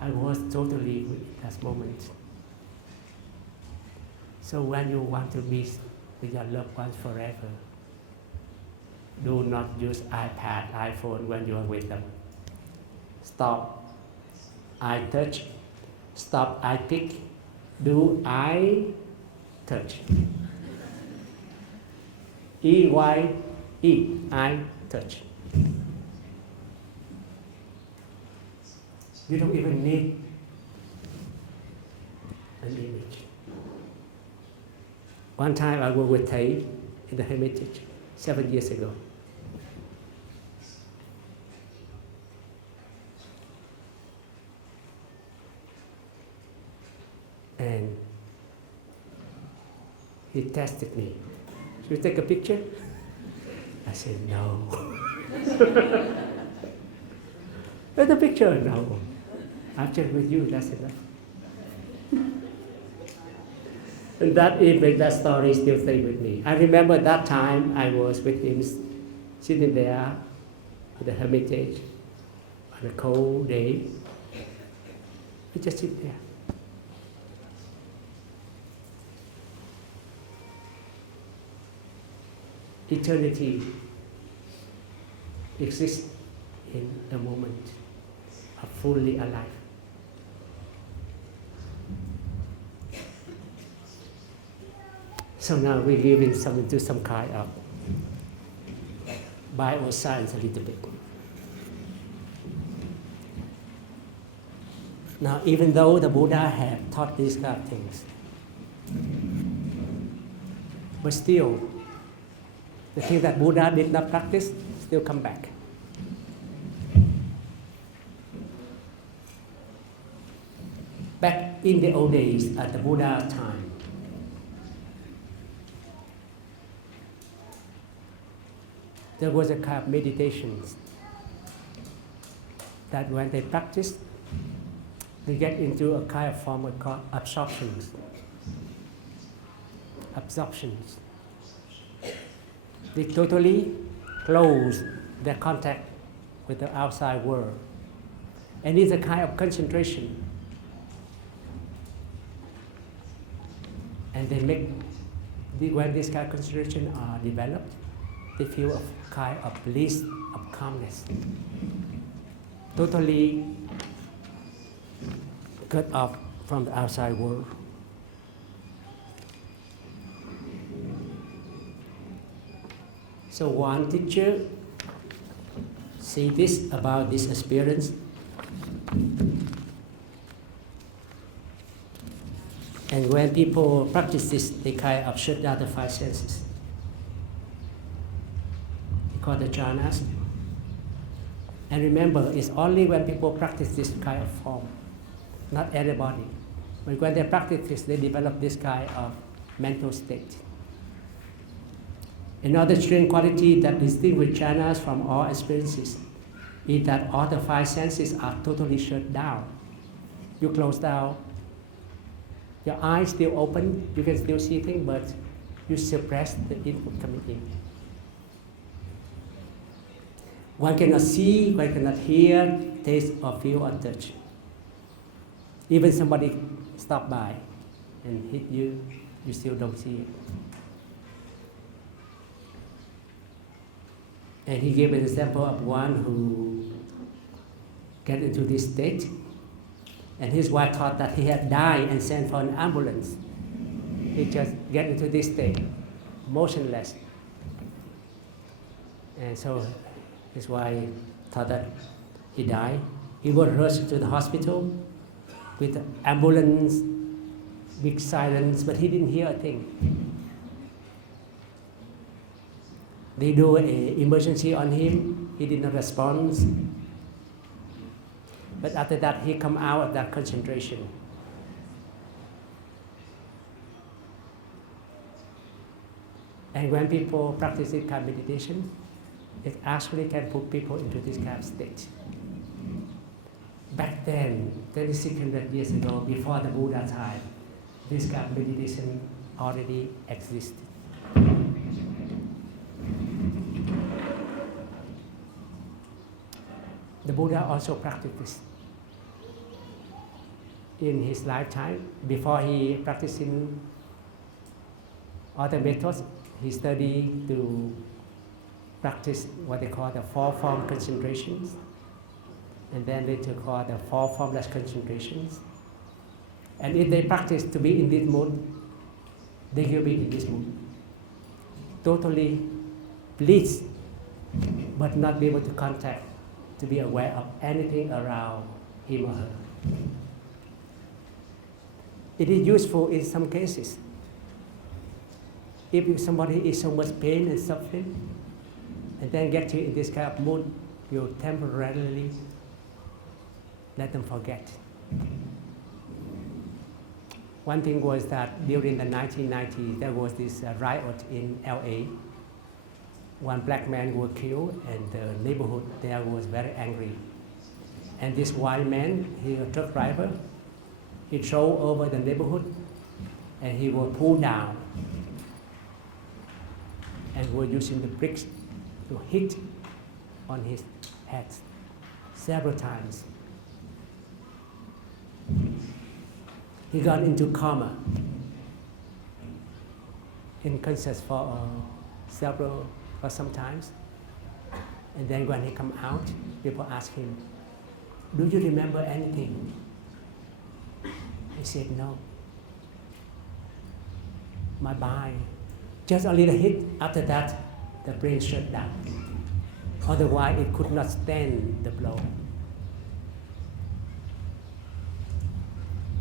I was totally with that moment. So when you want to be with your loved ones forever, do not use iPad, iPhone when you are with them. Stop. I touch. Stop. I pick. Do I touch? E-Y-E. I touch. You don't even need an image. One time I was with Thầy in the Hermitage 7 years ago. And he tested me. Should we take a picture? I said, no. The picture, no. I'm just with you, that's enough. And that image, that story still stays with me. I remember that time I was with him sitting there at the hermitage on a cold day. We just sit there. Eternity exists in the moment of fully alive. So now we live in some kind of bioscience a little bit. Now, even though the Buddha had taught these kind of things, but still, the thing that Buddha did not practice still come back. Back in the old days, at the Buddha's time, there was a kind of meditation that when they practiced, they get into a kind of form called absorptions. Absorptions. They totally close their contact with the outside world. And it's a kind of concentration. And they make, when this kind of concentration are developed, they feel a kind of bliss, of calmness. Totally cut off from the outside world. So one teacher say this about this experience, and when people practice this, they kind of shut down the five senses. They call the jhanas. And remember, it's only when people practice this kind of form, not everybody. But when they practice this, they develop this kind of mental state. Another strange quality that distinguishes jhanas from all experiences is that all the five senses are totally shut down. You close down, your eyes still open, you can still see things, but you suppress the input coming in. One cannot see, one cannot hear, taste, or feel, or touch. Even somebody stop by and hit you, you still don't see it. And he gave an example of one who get into this state, and his wife thought that he had died and sent for an ambulance. He just get into this state, motionless. And so his wife thought that he died. He was rushed to the hospital with the ambulance, big silence, but he didn't hear a thing. They do an emergency on him, he did not respond. But after that, he come out of that concentration. And when people practice this kind of meditation, it actually can put people into this kind of state. Back then, 3,600 years ago, before the Buddha time, this kind of meditation already existed. The Buddha also practiced this in his lifetime. Before he practicing other methods, he studied to practice what they call the four-form concentrations, and then later called the four formless concentrations. And if they practice to be in this mood, they will be in this mood. Totally bliss, but not be able to contact, to be aware of anything around him or her. It is useful in some cases. If somebody is so much pain and suffering, and then get you in this kind of mood, you temporarily let them forget. One thing was that during the 1990s, there was this riot in LA. One black man was killed, and the neighborhood there was very angry. And this white man, he a truck driver, he drove over the neighborhood and he was pulled down and were using the bricks to hit on his head several times. He got into coma in Kansas for some times. And then when he come out, people ask him, "Do you remember anything?" He said, "No. My mind, just a little hit. After that, the brain shut down. Otherwise, it could not stand the blow."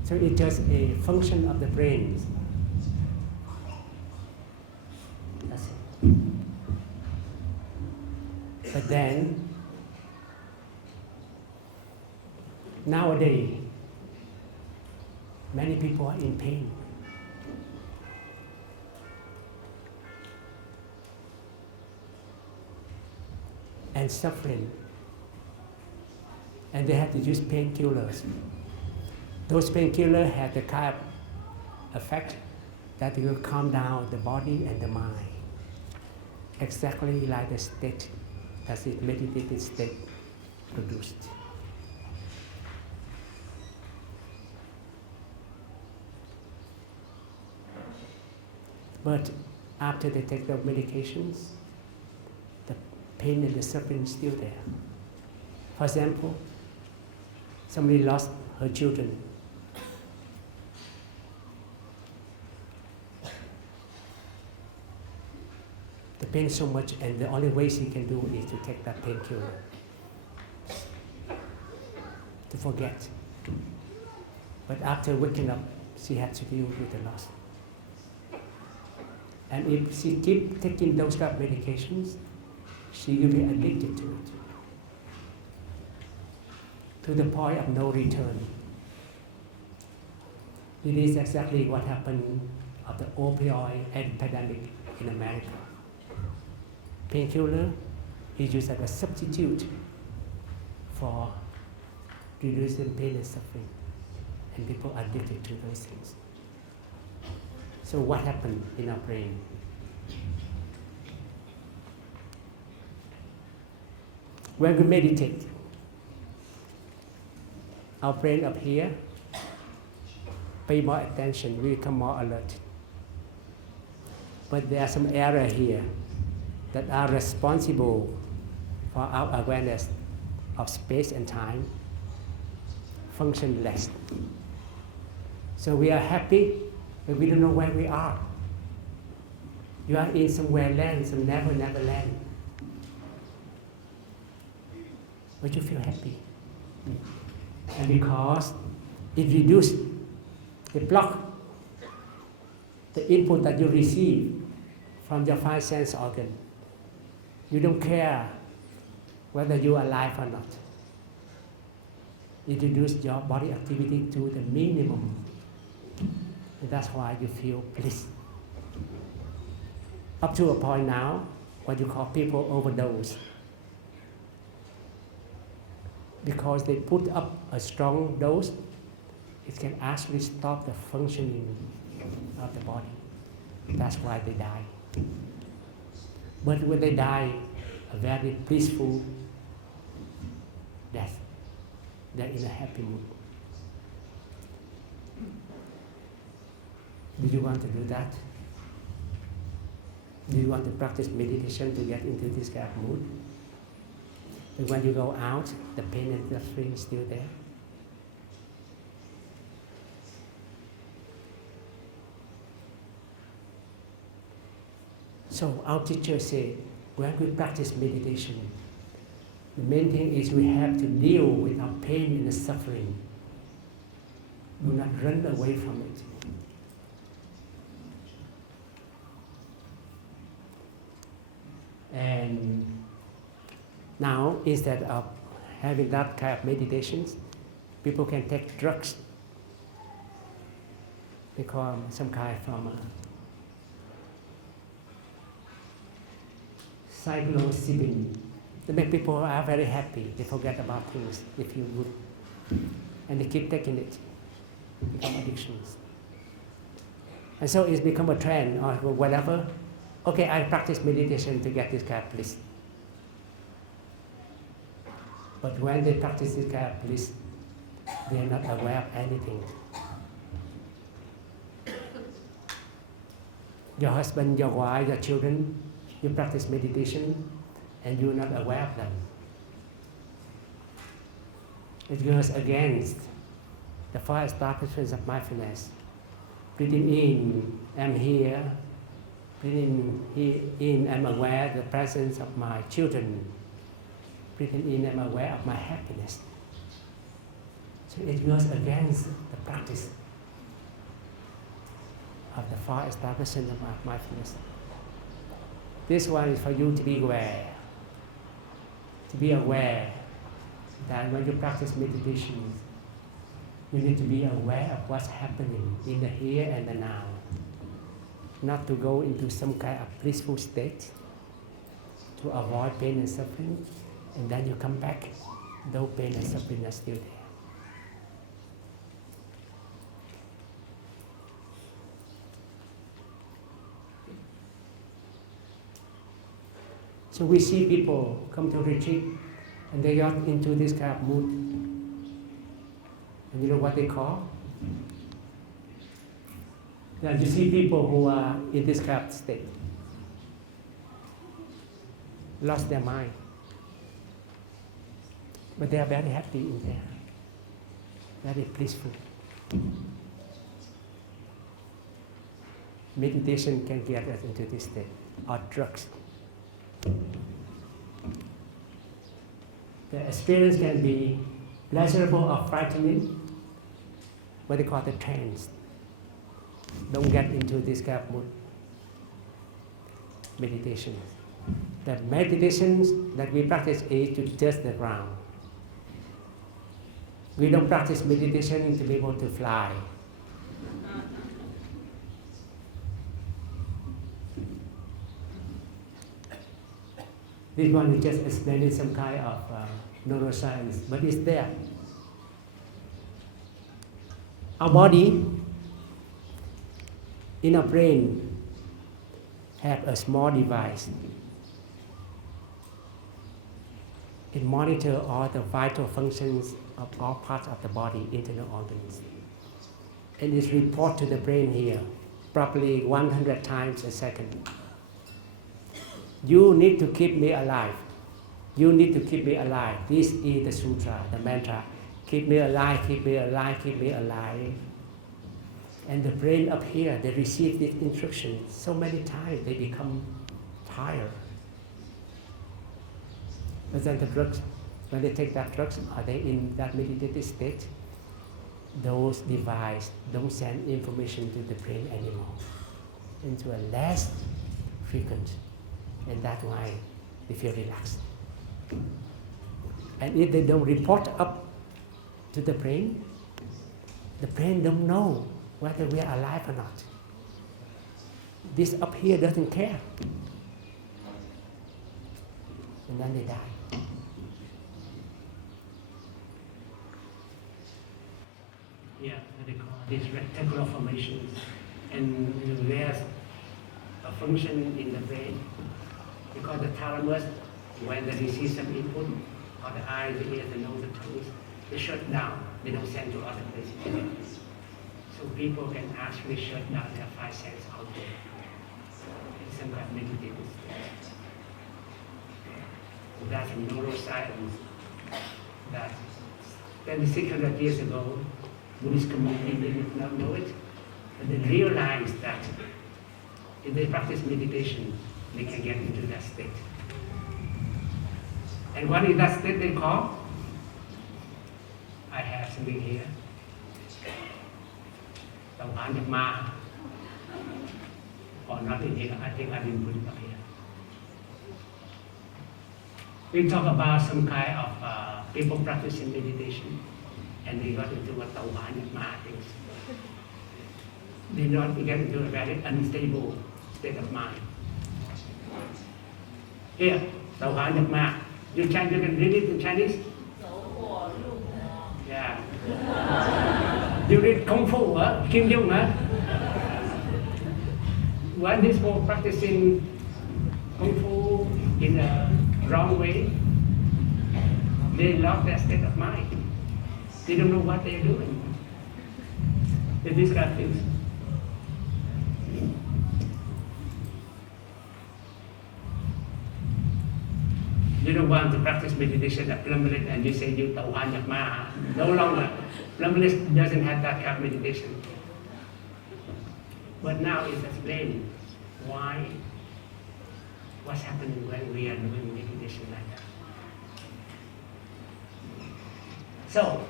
So it's just a function of the brain. That's it. But then, nowadays, many people are in pain. And suffering. And they have to use painkillers. Those painkillers have the kind of effect that will calm down the body and the mind. Exactly like the state, as the meditative state produced. But after they take the medications, the pain and the suffering is still there. For example, somebody lost her children. The pain is so much, and the only way she can do is to take that painkiller to forget. But after waking up, she had to deal with the loss. And if she keeps taking those kind of medications, she will be addicted to it, to the point of no return. It is exactly what happened of the opioid epidemic in America. Painkiller is used as a substitute for reducing pain and suffering, and people are addicted to those things. So what happened in our brain? When we meditate, our brain up here pay more attention, we become more alert. But there are some areas here that are responsible for our awareness of space and time function less. So we are happy, but we don't know where we are. You are in somewhere land, some never land. But you feel happy. And because it reduces, it blocks the input that you receive from your five sense organ. You don't care whether you are alive or not. It reduces your body activity to the minimum. And that's why you feel bliss. Up to a point now, what you call people overdose. Because they put up a strong dose, it can actually stop the functioning of the body. That's why they die. But when they die, a very peaceful death, they're in a happy mood. Do you want to do that? Do you want to practice meditation to get into this kind of mood? But when you go out, the pain and the suffering is still there. So our teacher said, when we practice meditation, the main thing is we have to deal with our pain and the suffering. Do not run away from it. And now, instead of having that kind of meditations, people can take drugs. They call them some kind of psilocybin. They make people are very happy. They forget about things. They feel good. And they keep taking it. Become addictions. And so it's become a trend or whatever. Okay, I practice meditation to get this kind of bliss. But when they practice this kind of bliss, they are not aware of anything. Your husband, your wife, your children, you practice meditation and you're not aware of them. It goes against the four establishments of mindfulness. Breathing in, I'm here. Breathing in, I'm aware of the presence of my children. Breathing in, I'm aware of my happiness. So it goes against the practice of the four establishments of mindfulness. This one is for you to be aware. To be aware that when you practice meditation, you need to be aware of what's happening in the here and the now. Not to go into some kind of blissful state, to avoid pain and suffering, and then you come back, though pain and suffering are still there. So we see people come to retreat and they got into this kind of mood. And you know what they call? Then you see people who are in this kind of state, lost their mind. But they are very happy in there, very blissful. Meditation can get us into this state, or drugs. The experience can be pleasurable or frightening, what they call the trance. Don't get into this kind of mood. Meditation. The meditations that we practice is to touch the ground. We don't practice meditation to be able to fly. This one is just explaining some kind of neuroscience, but it's there. Our body, in our brain, have a small device. It monitors all the vital functions of all parts of the body, internal organs. And it reports to the brain here, probably 100 times a second. You need to keep me alive. You need to keep me alive. This is the sutra, the mantra. Keep me alive, keep me alive, keep me alive. And the brain up here, they receive this instruction so many times, they become tired. But then the drugs, when they take that drugs, are they in that meditative state? Those devices don't send information to the brain anymore, into a less frequent. And that's why they feel relaxed. And if they don't report up to the brain don't know whether we are alive or not. This up here doesn't care. And then they die. Yeah, what they call these rectangular formations. And there's a function in the brain. Because the thalamus, when they receive some input, or the eyes, the ears, the nose, the toes, they shut down. They don't send to other places. So people can actually shut down their five senses out there. It's some kind of meditative state. So that's a neuroscience that 2,600 years ago, Buddhist community did not know it, but they realized that if they practice meditation, they can get into that state. And what is that state they call? I have something here. Dharma. Or not in here, I think I didn't put it up here. We talk about some kind of people practicing meditation, and they got into what Dharma things. They not get into a very unstable state of mind. Here, Dharma. You can read it in Chinese? Yeah. You read Kung Fu, huh? Kim Jong, huh? When these people practicing Kung Fu in a wrong way, they lost their state of mind. They don't know what they're doing. They describe things. You don't want to practice meditation at Plumlet and you say you tawanyak ma. No longer. Plumlet doesn't have that kind of meditation. But now it's explained why, what's happening when we are doing meditation like that. So,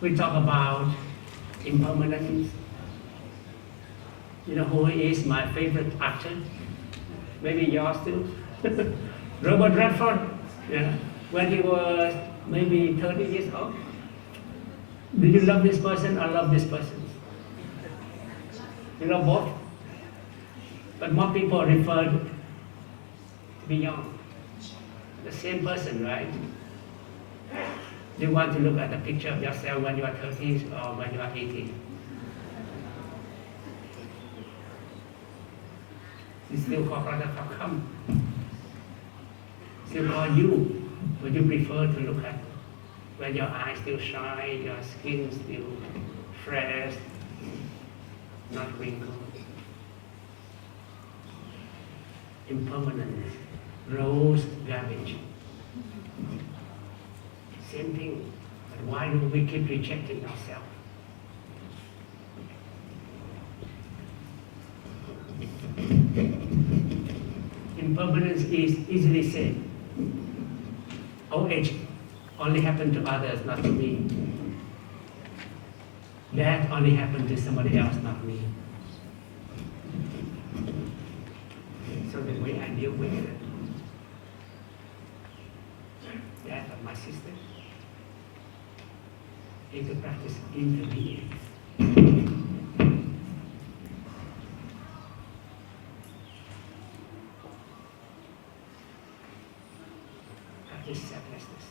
we talk about impermanence. You know who is my favorite actor? Maybe yours too. Robert Redford. Yeah. When he was maybe 30 years old. Do you love this person or love this person? You love both? But more people refer to be young. The same person, right? You want to look at the picture of yourself when you are 30 or when you are 80. It's still called brother Khâm. Still called you, but you prefer to look at when your eyes still shine, your skin still fresh, not wrinkled. Impermanence, rose garbage. Same thing, but why do we keep rejecting ourselves? Impermanence is easily said. Old age only happened to others, not to me. Death only happened to somebody else, not me. So the way I deal with it, death of my sister, is to practice interbeing. Practice selflessness.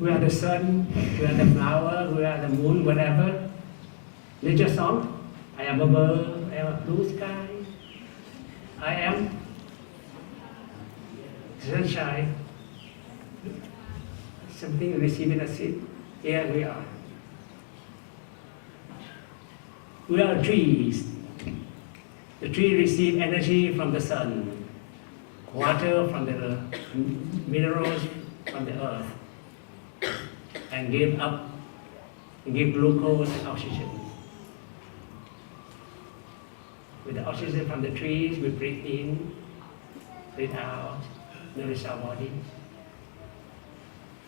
We are the sun, we are the flower, we are the moon, whatever. Nature song. I am a bird, I am a blue sky. I am sunshine. Something receiving a seed. Here we are. We are trees. The tree receives energy from the sun, water from the minerals from the earth, and give glucose and oxygen. With the oxygen from the trees, we breathe in, breathe out, nourish our body.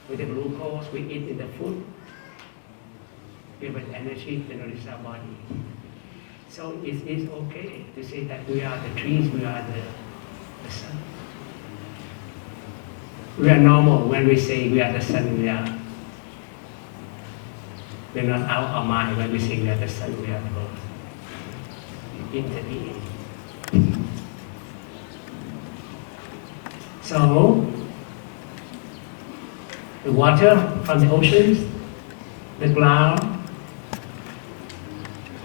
With the glucose we eat in the food, give us energy to nourish our body. So it is okay to say that we are the trees, we are the sun. We are normal when we say we are the sun, we're not out of our mind when we say we are the sun, we are the earth. Interbeing. So, the water from the oceans, the cloud,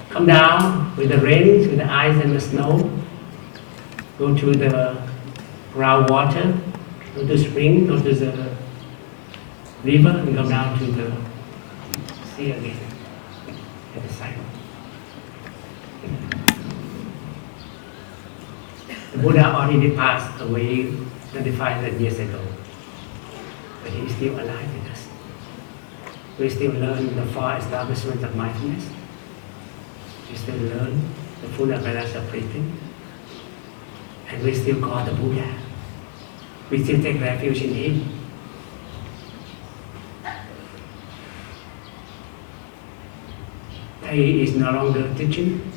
come down with the rains, with the ice and the snow, go to the groundwater, go to the spring, go to the river, and go down to the sea again at the cycle. The Buddha already passed away 2500 years ago, but he is still alive with us. We still learn the 4 establishments of mindfulness. We still learn the full awareness of breathing. And we still call the Buddha. We still take refuge in him. He is no longer teaching,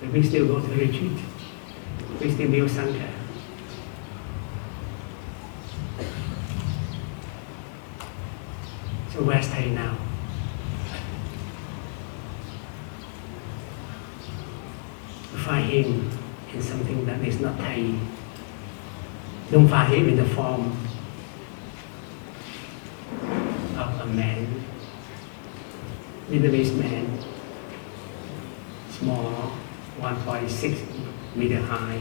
but we still go to retreat. We still build Sangha. So where's Thầy now? Find him in something that is not Thầy. Don't find him in the form of a man, Vietnamese man, small, 1.6 meter high,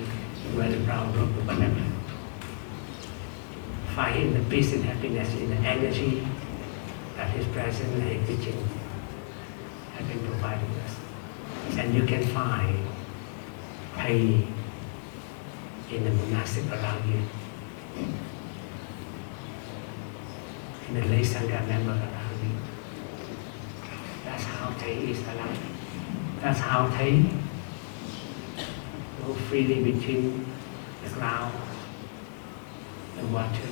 wear a brown robe or whatever. Find him the peace and happiness in the energy that his presence and his teaching have been providing us. And you can find Thầy in the monastic around you, in the lay Sangha member around you. That's how Thầy is alive. That's how Thầy go freely between the ground, the water,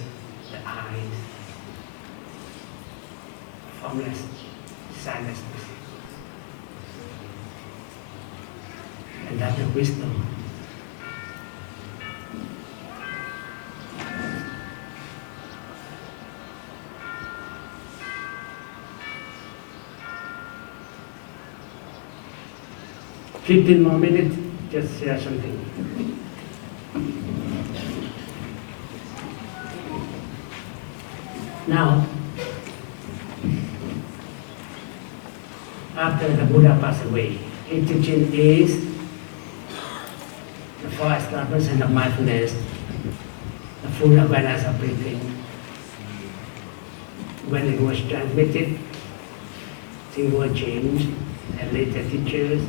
the eyes, formless, silence. And that's the wisdom. Fifteen more minutes, just share something. Now, after the Buddha passed away, his teaching is the four establishment of mindfulness, the full awareness of breathing. When it was transmitted, things were changed, and later teachers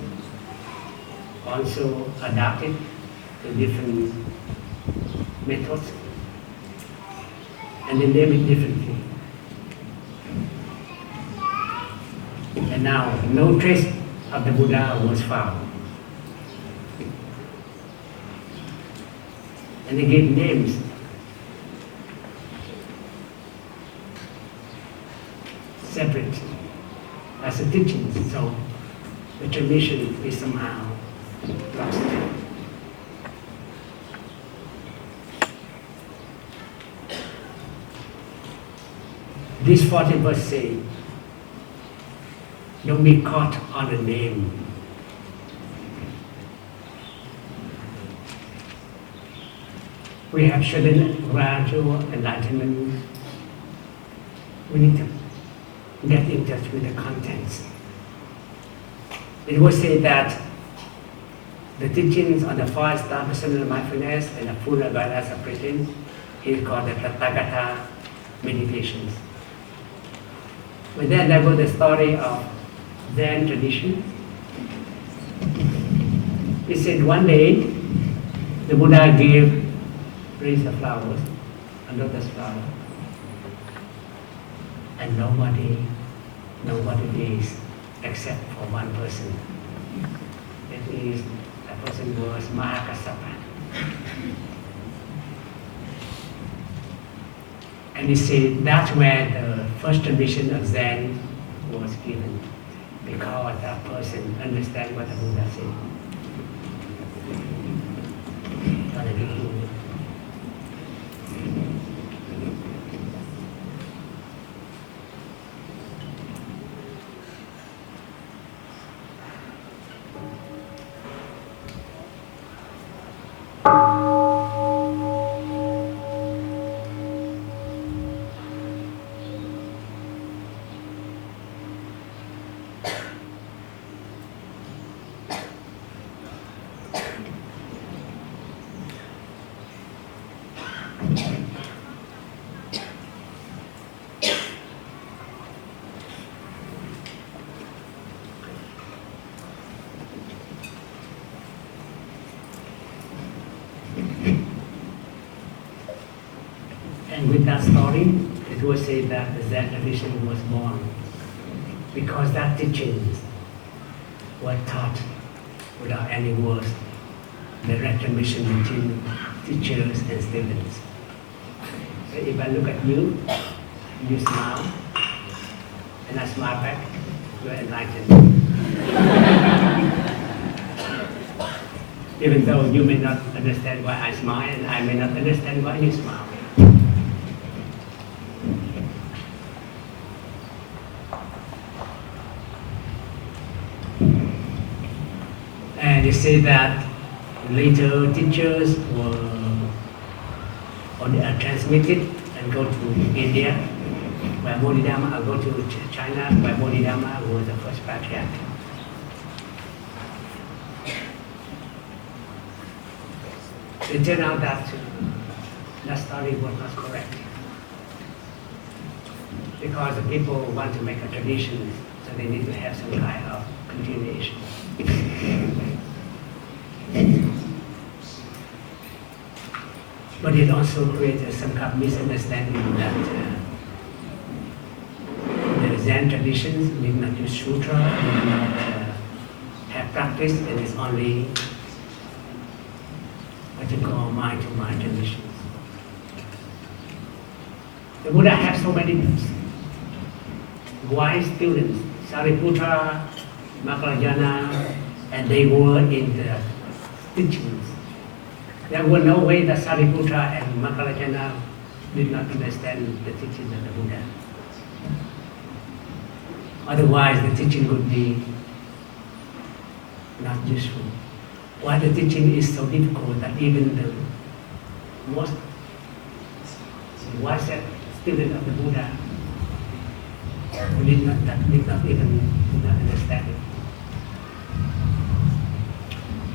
also adapted to different methods, and they name it differently. And now, no trace of the Buddha was found. And they gave names. Separate as a teaching, so the tradition is somehow lost. This 40 verse say, don't be caught on a name. We have certain gradual enlightenment. We need to get in touch with the contents. It was said that the teachings on the four establishment of mindfulness and the full awareness of breathing is called the Tathagata meditations. But then there was the story of Zen tradition. It said one day the Buddha gave raised the flowers, a lotus flower, and nobody is except for one person. That is, that person was Mahakassapa. And he said that's where the first tradition of Zen was given, because that person understands what the Buddha said. And with that story, it was said that the Zen tradition was born because that teachings were taught without any words, direct transmission between teachers and students. So if I look at you, you smile, and I smile back, you're enlightened. Even though you may not understand why I smile, and I may not understand why you smile. you see that later teachers were transmitted and go to India, where Bodhidharma, go to China, where Bodhidharma was the first patriarch. It turned out that that story was not correct, because the people want to make a tradition, so they need to have some kind of continuation. But it also created some kind of misunderstanding that the Zen traditions did not use sutra, did not have practice, and it's only what you call mind-to-mind traditions. The Buddha had so many wise students, Sariputta, Mahayana, and they were in the teachings. There was no way that Sariputta and Mahayana did not understand the teachings of the Buddha. Otherwise, the teaching would be not useful. Why the teaching is so difficult that even the most wisest student of the Buddha did not understand it.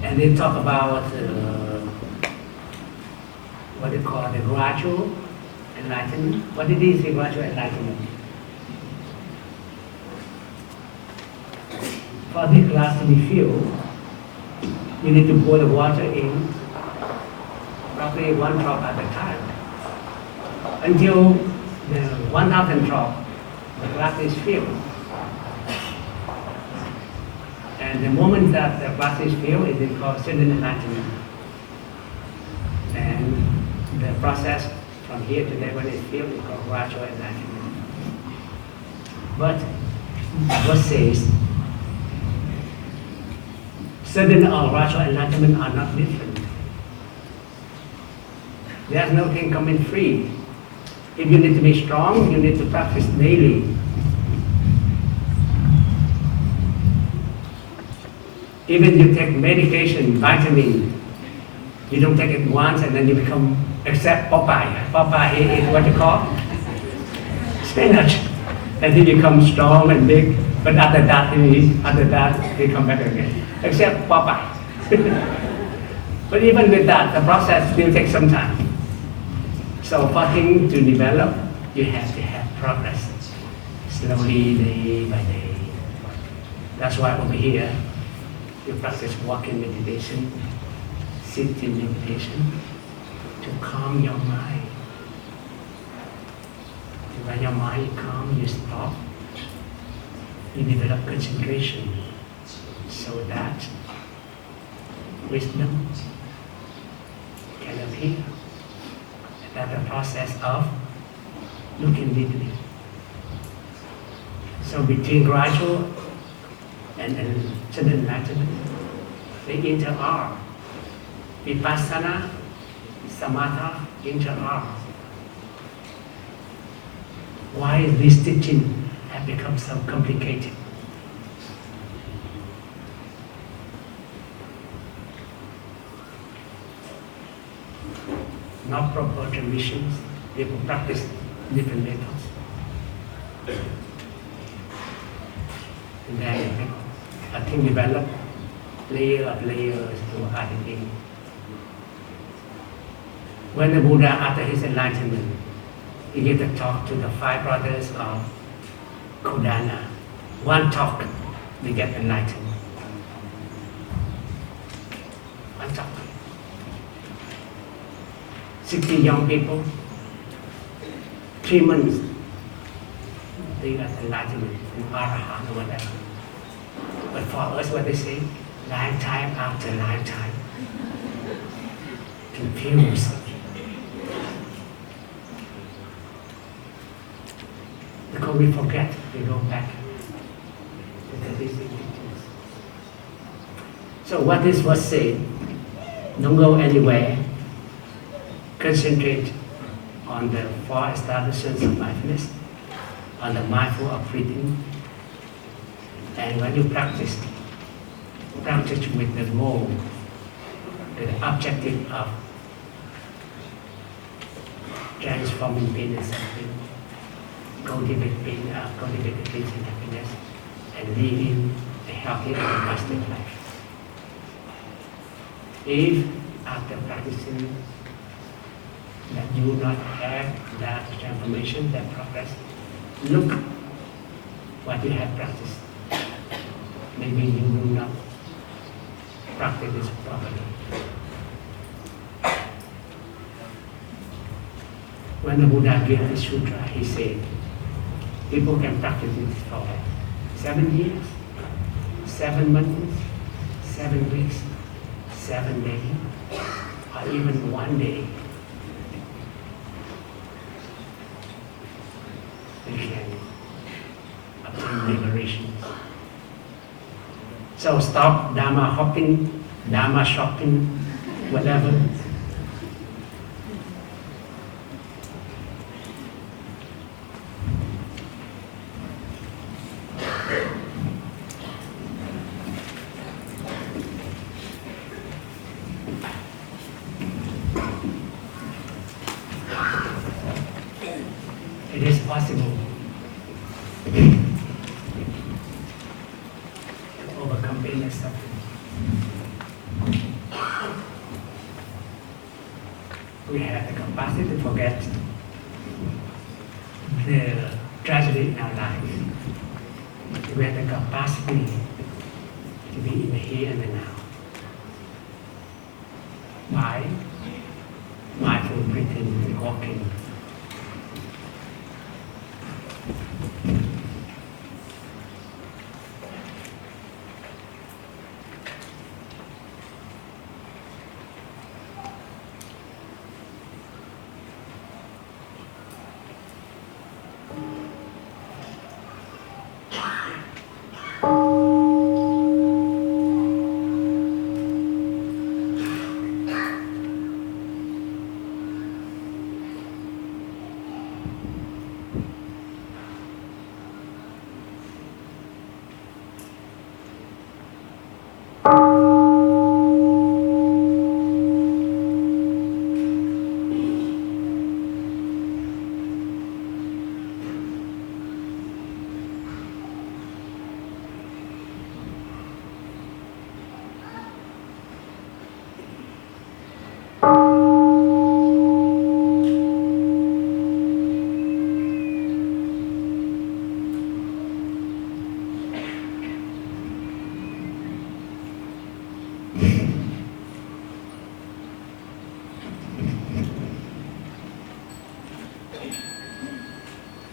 And they talk about what they call the gradual enlightenment. What it is, the gradual enlightenment? For this glass to be filled, you need to pour the water in, roughly 1 drop at a time, until the 1,000 drop, the glass is filled. And the moment that the glass is filled, it is called sudden enlightenment. And the process from here to there when it's filled is called gradual enlightenment. But what says, sudden or gradual enlightenment are not different. There's nothing coming free. If you need to be strong, you need to practice daily. Even you take medication, vitamin, you don't take it once and then you become, except Popeye. Popeye is what you call spinach. And he becomes strong and big, but after that he come back again. Except Popeye. But even with that, the process still takes some time. So for things to develop, you have to have progress, slowly, day by day. That's why over here, you practice walking meditation, sitting meditation, to calm your mind. And when your mind is calm, you stop, you develop concentration, so that wisdom can appear. That's the process of looking deeply. So between gradual and sudden enlightenment, they inter-are. Vipassana, samatha, inter-are. Why this teaching has become so complicated? Not proper traditions, people practice different methods. And then I think develop layer of layers to adding in. When the Buddha, after his enlightenment, he gave a talk to the 5 brothers of Kodana. One talk, they get enlightened. One talk. 60 young people, 3 months, they got enlightenment, Arahant or whatever. But for us, what they say, lifetime after lifetime, confused. Because we forget, we go back to these teachings. So what is was said, don't go anywhere. Concentrate on the 4 establishments of mindfulness, on the mindful of breathing. And when you practice, practice with the goal, the objective of transforming pain and suffering, cultivating peace and happiness, and living a healthy and positive life. If after practicing that you do not have that transformation, that progress, look what you have practiced. Maybe you do not practice this properly. When the Buddha gave this sutra, he said, people can practice this for 7 years, 7 months, 7 weeks, 7 days, or even 1 day. You can obtain liberation. So stop Dharma hopping, Dharma shopping, whatever. It is possible to overcome pain and suffering. We have the capacity to forget the tragedy in our life. We have the capacity to be in the here and the now. Why?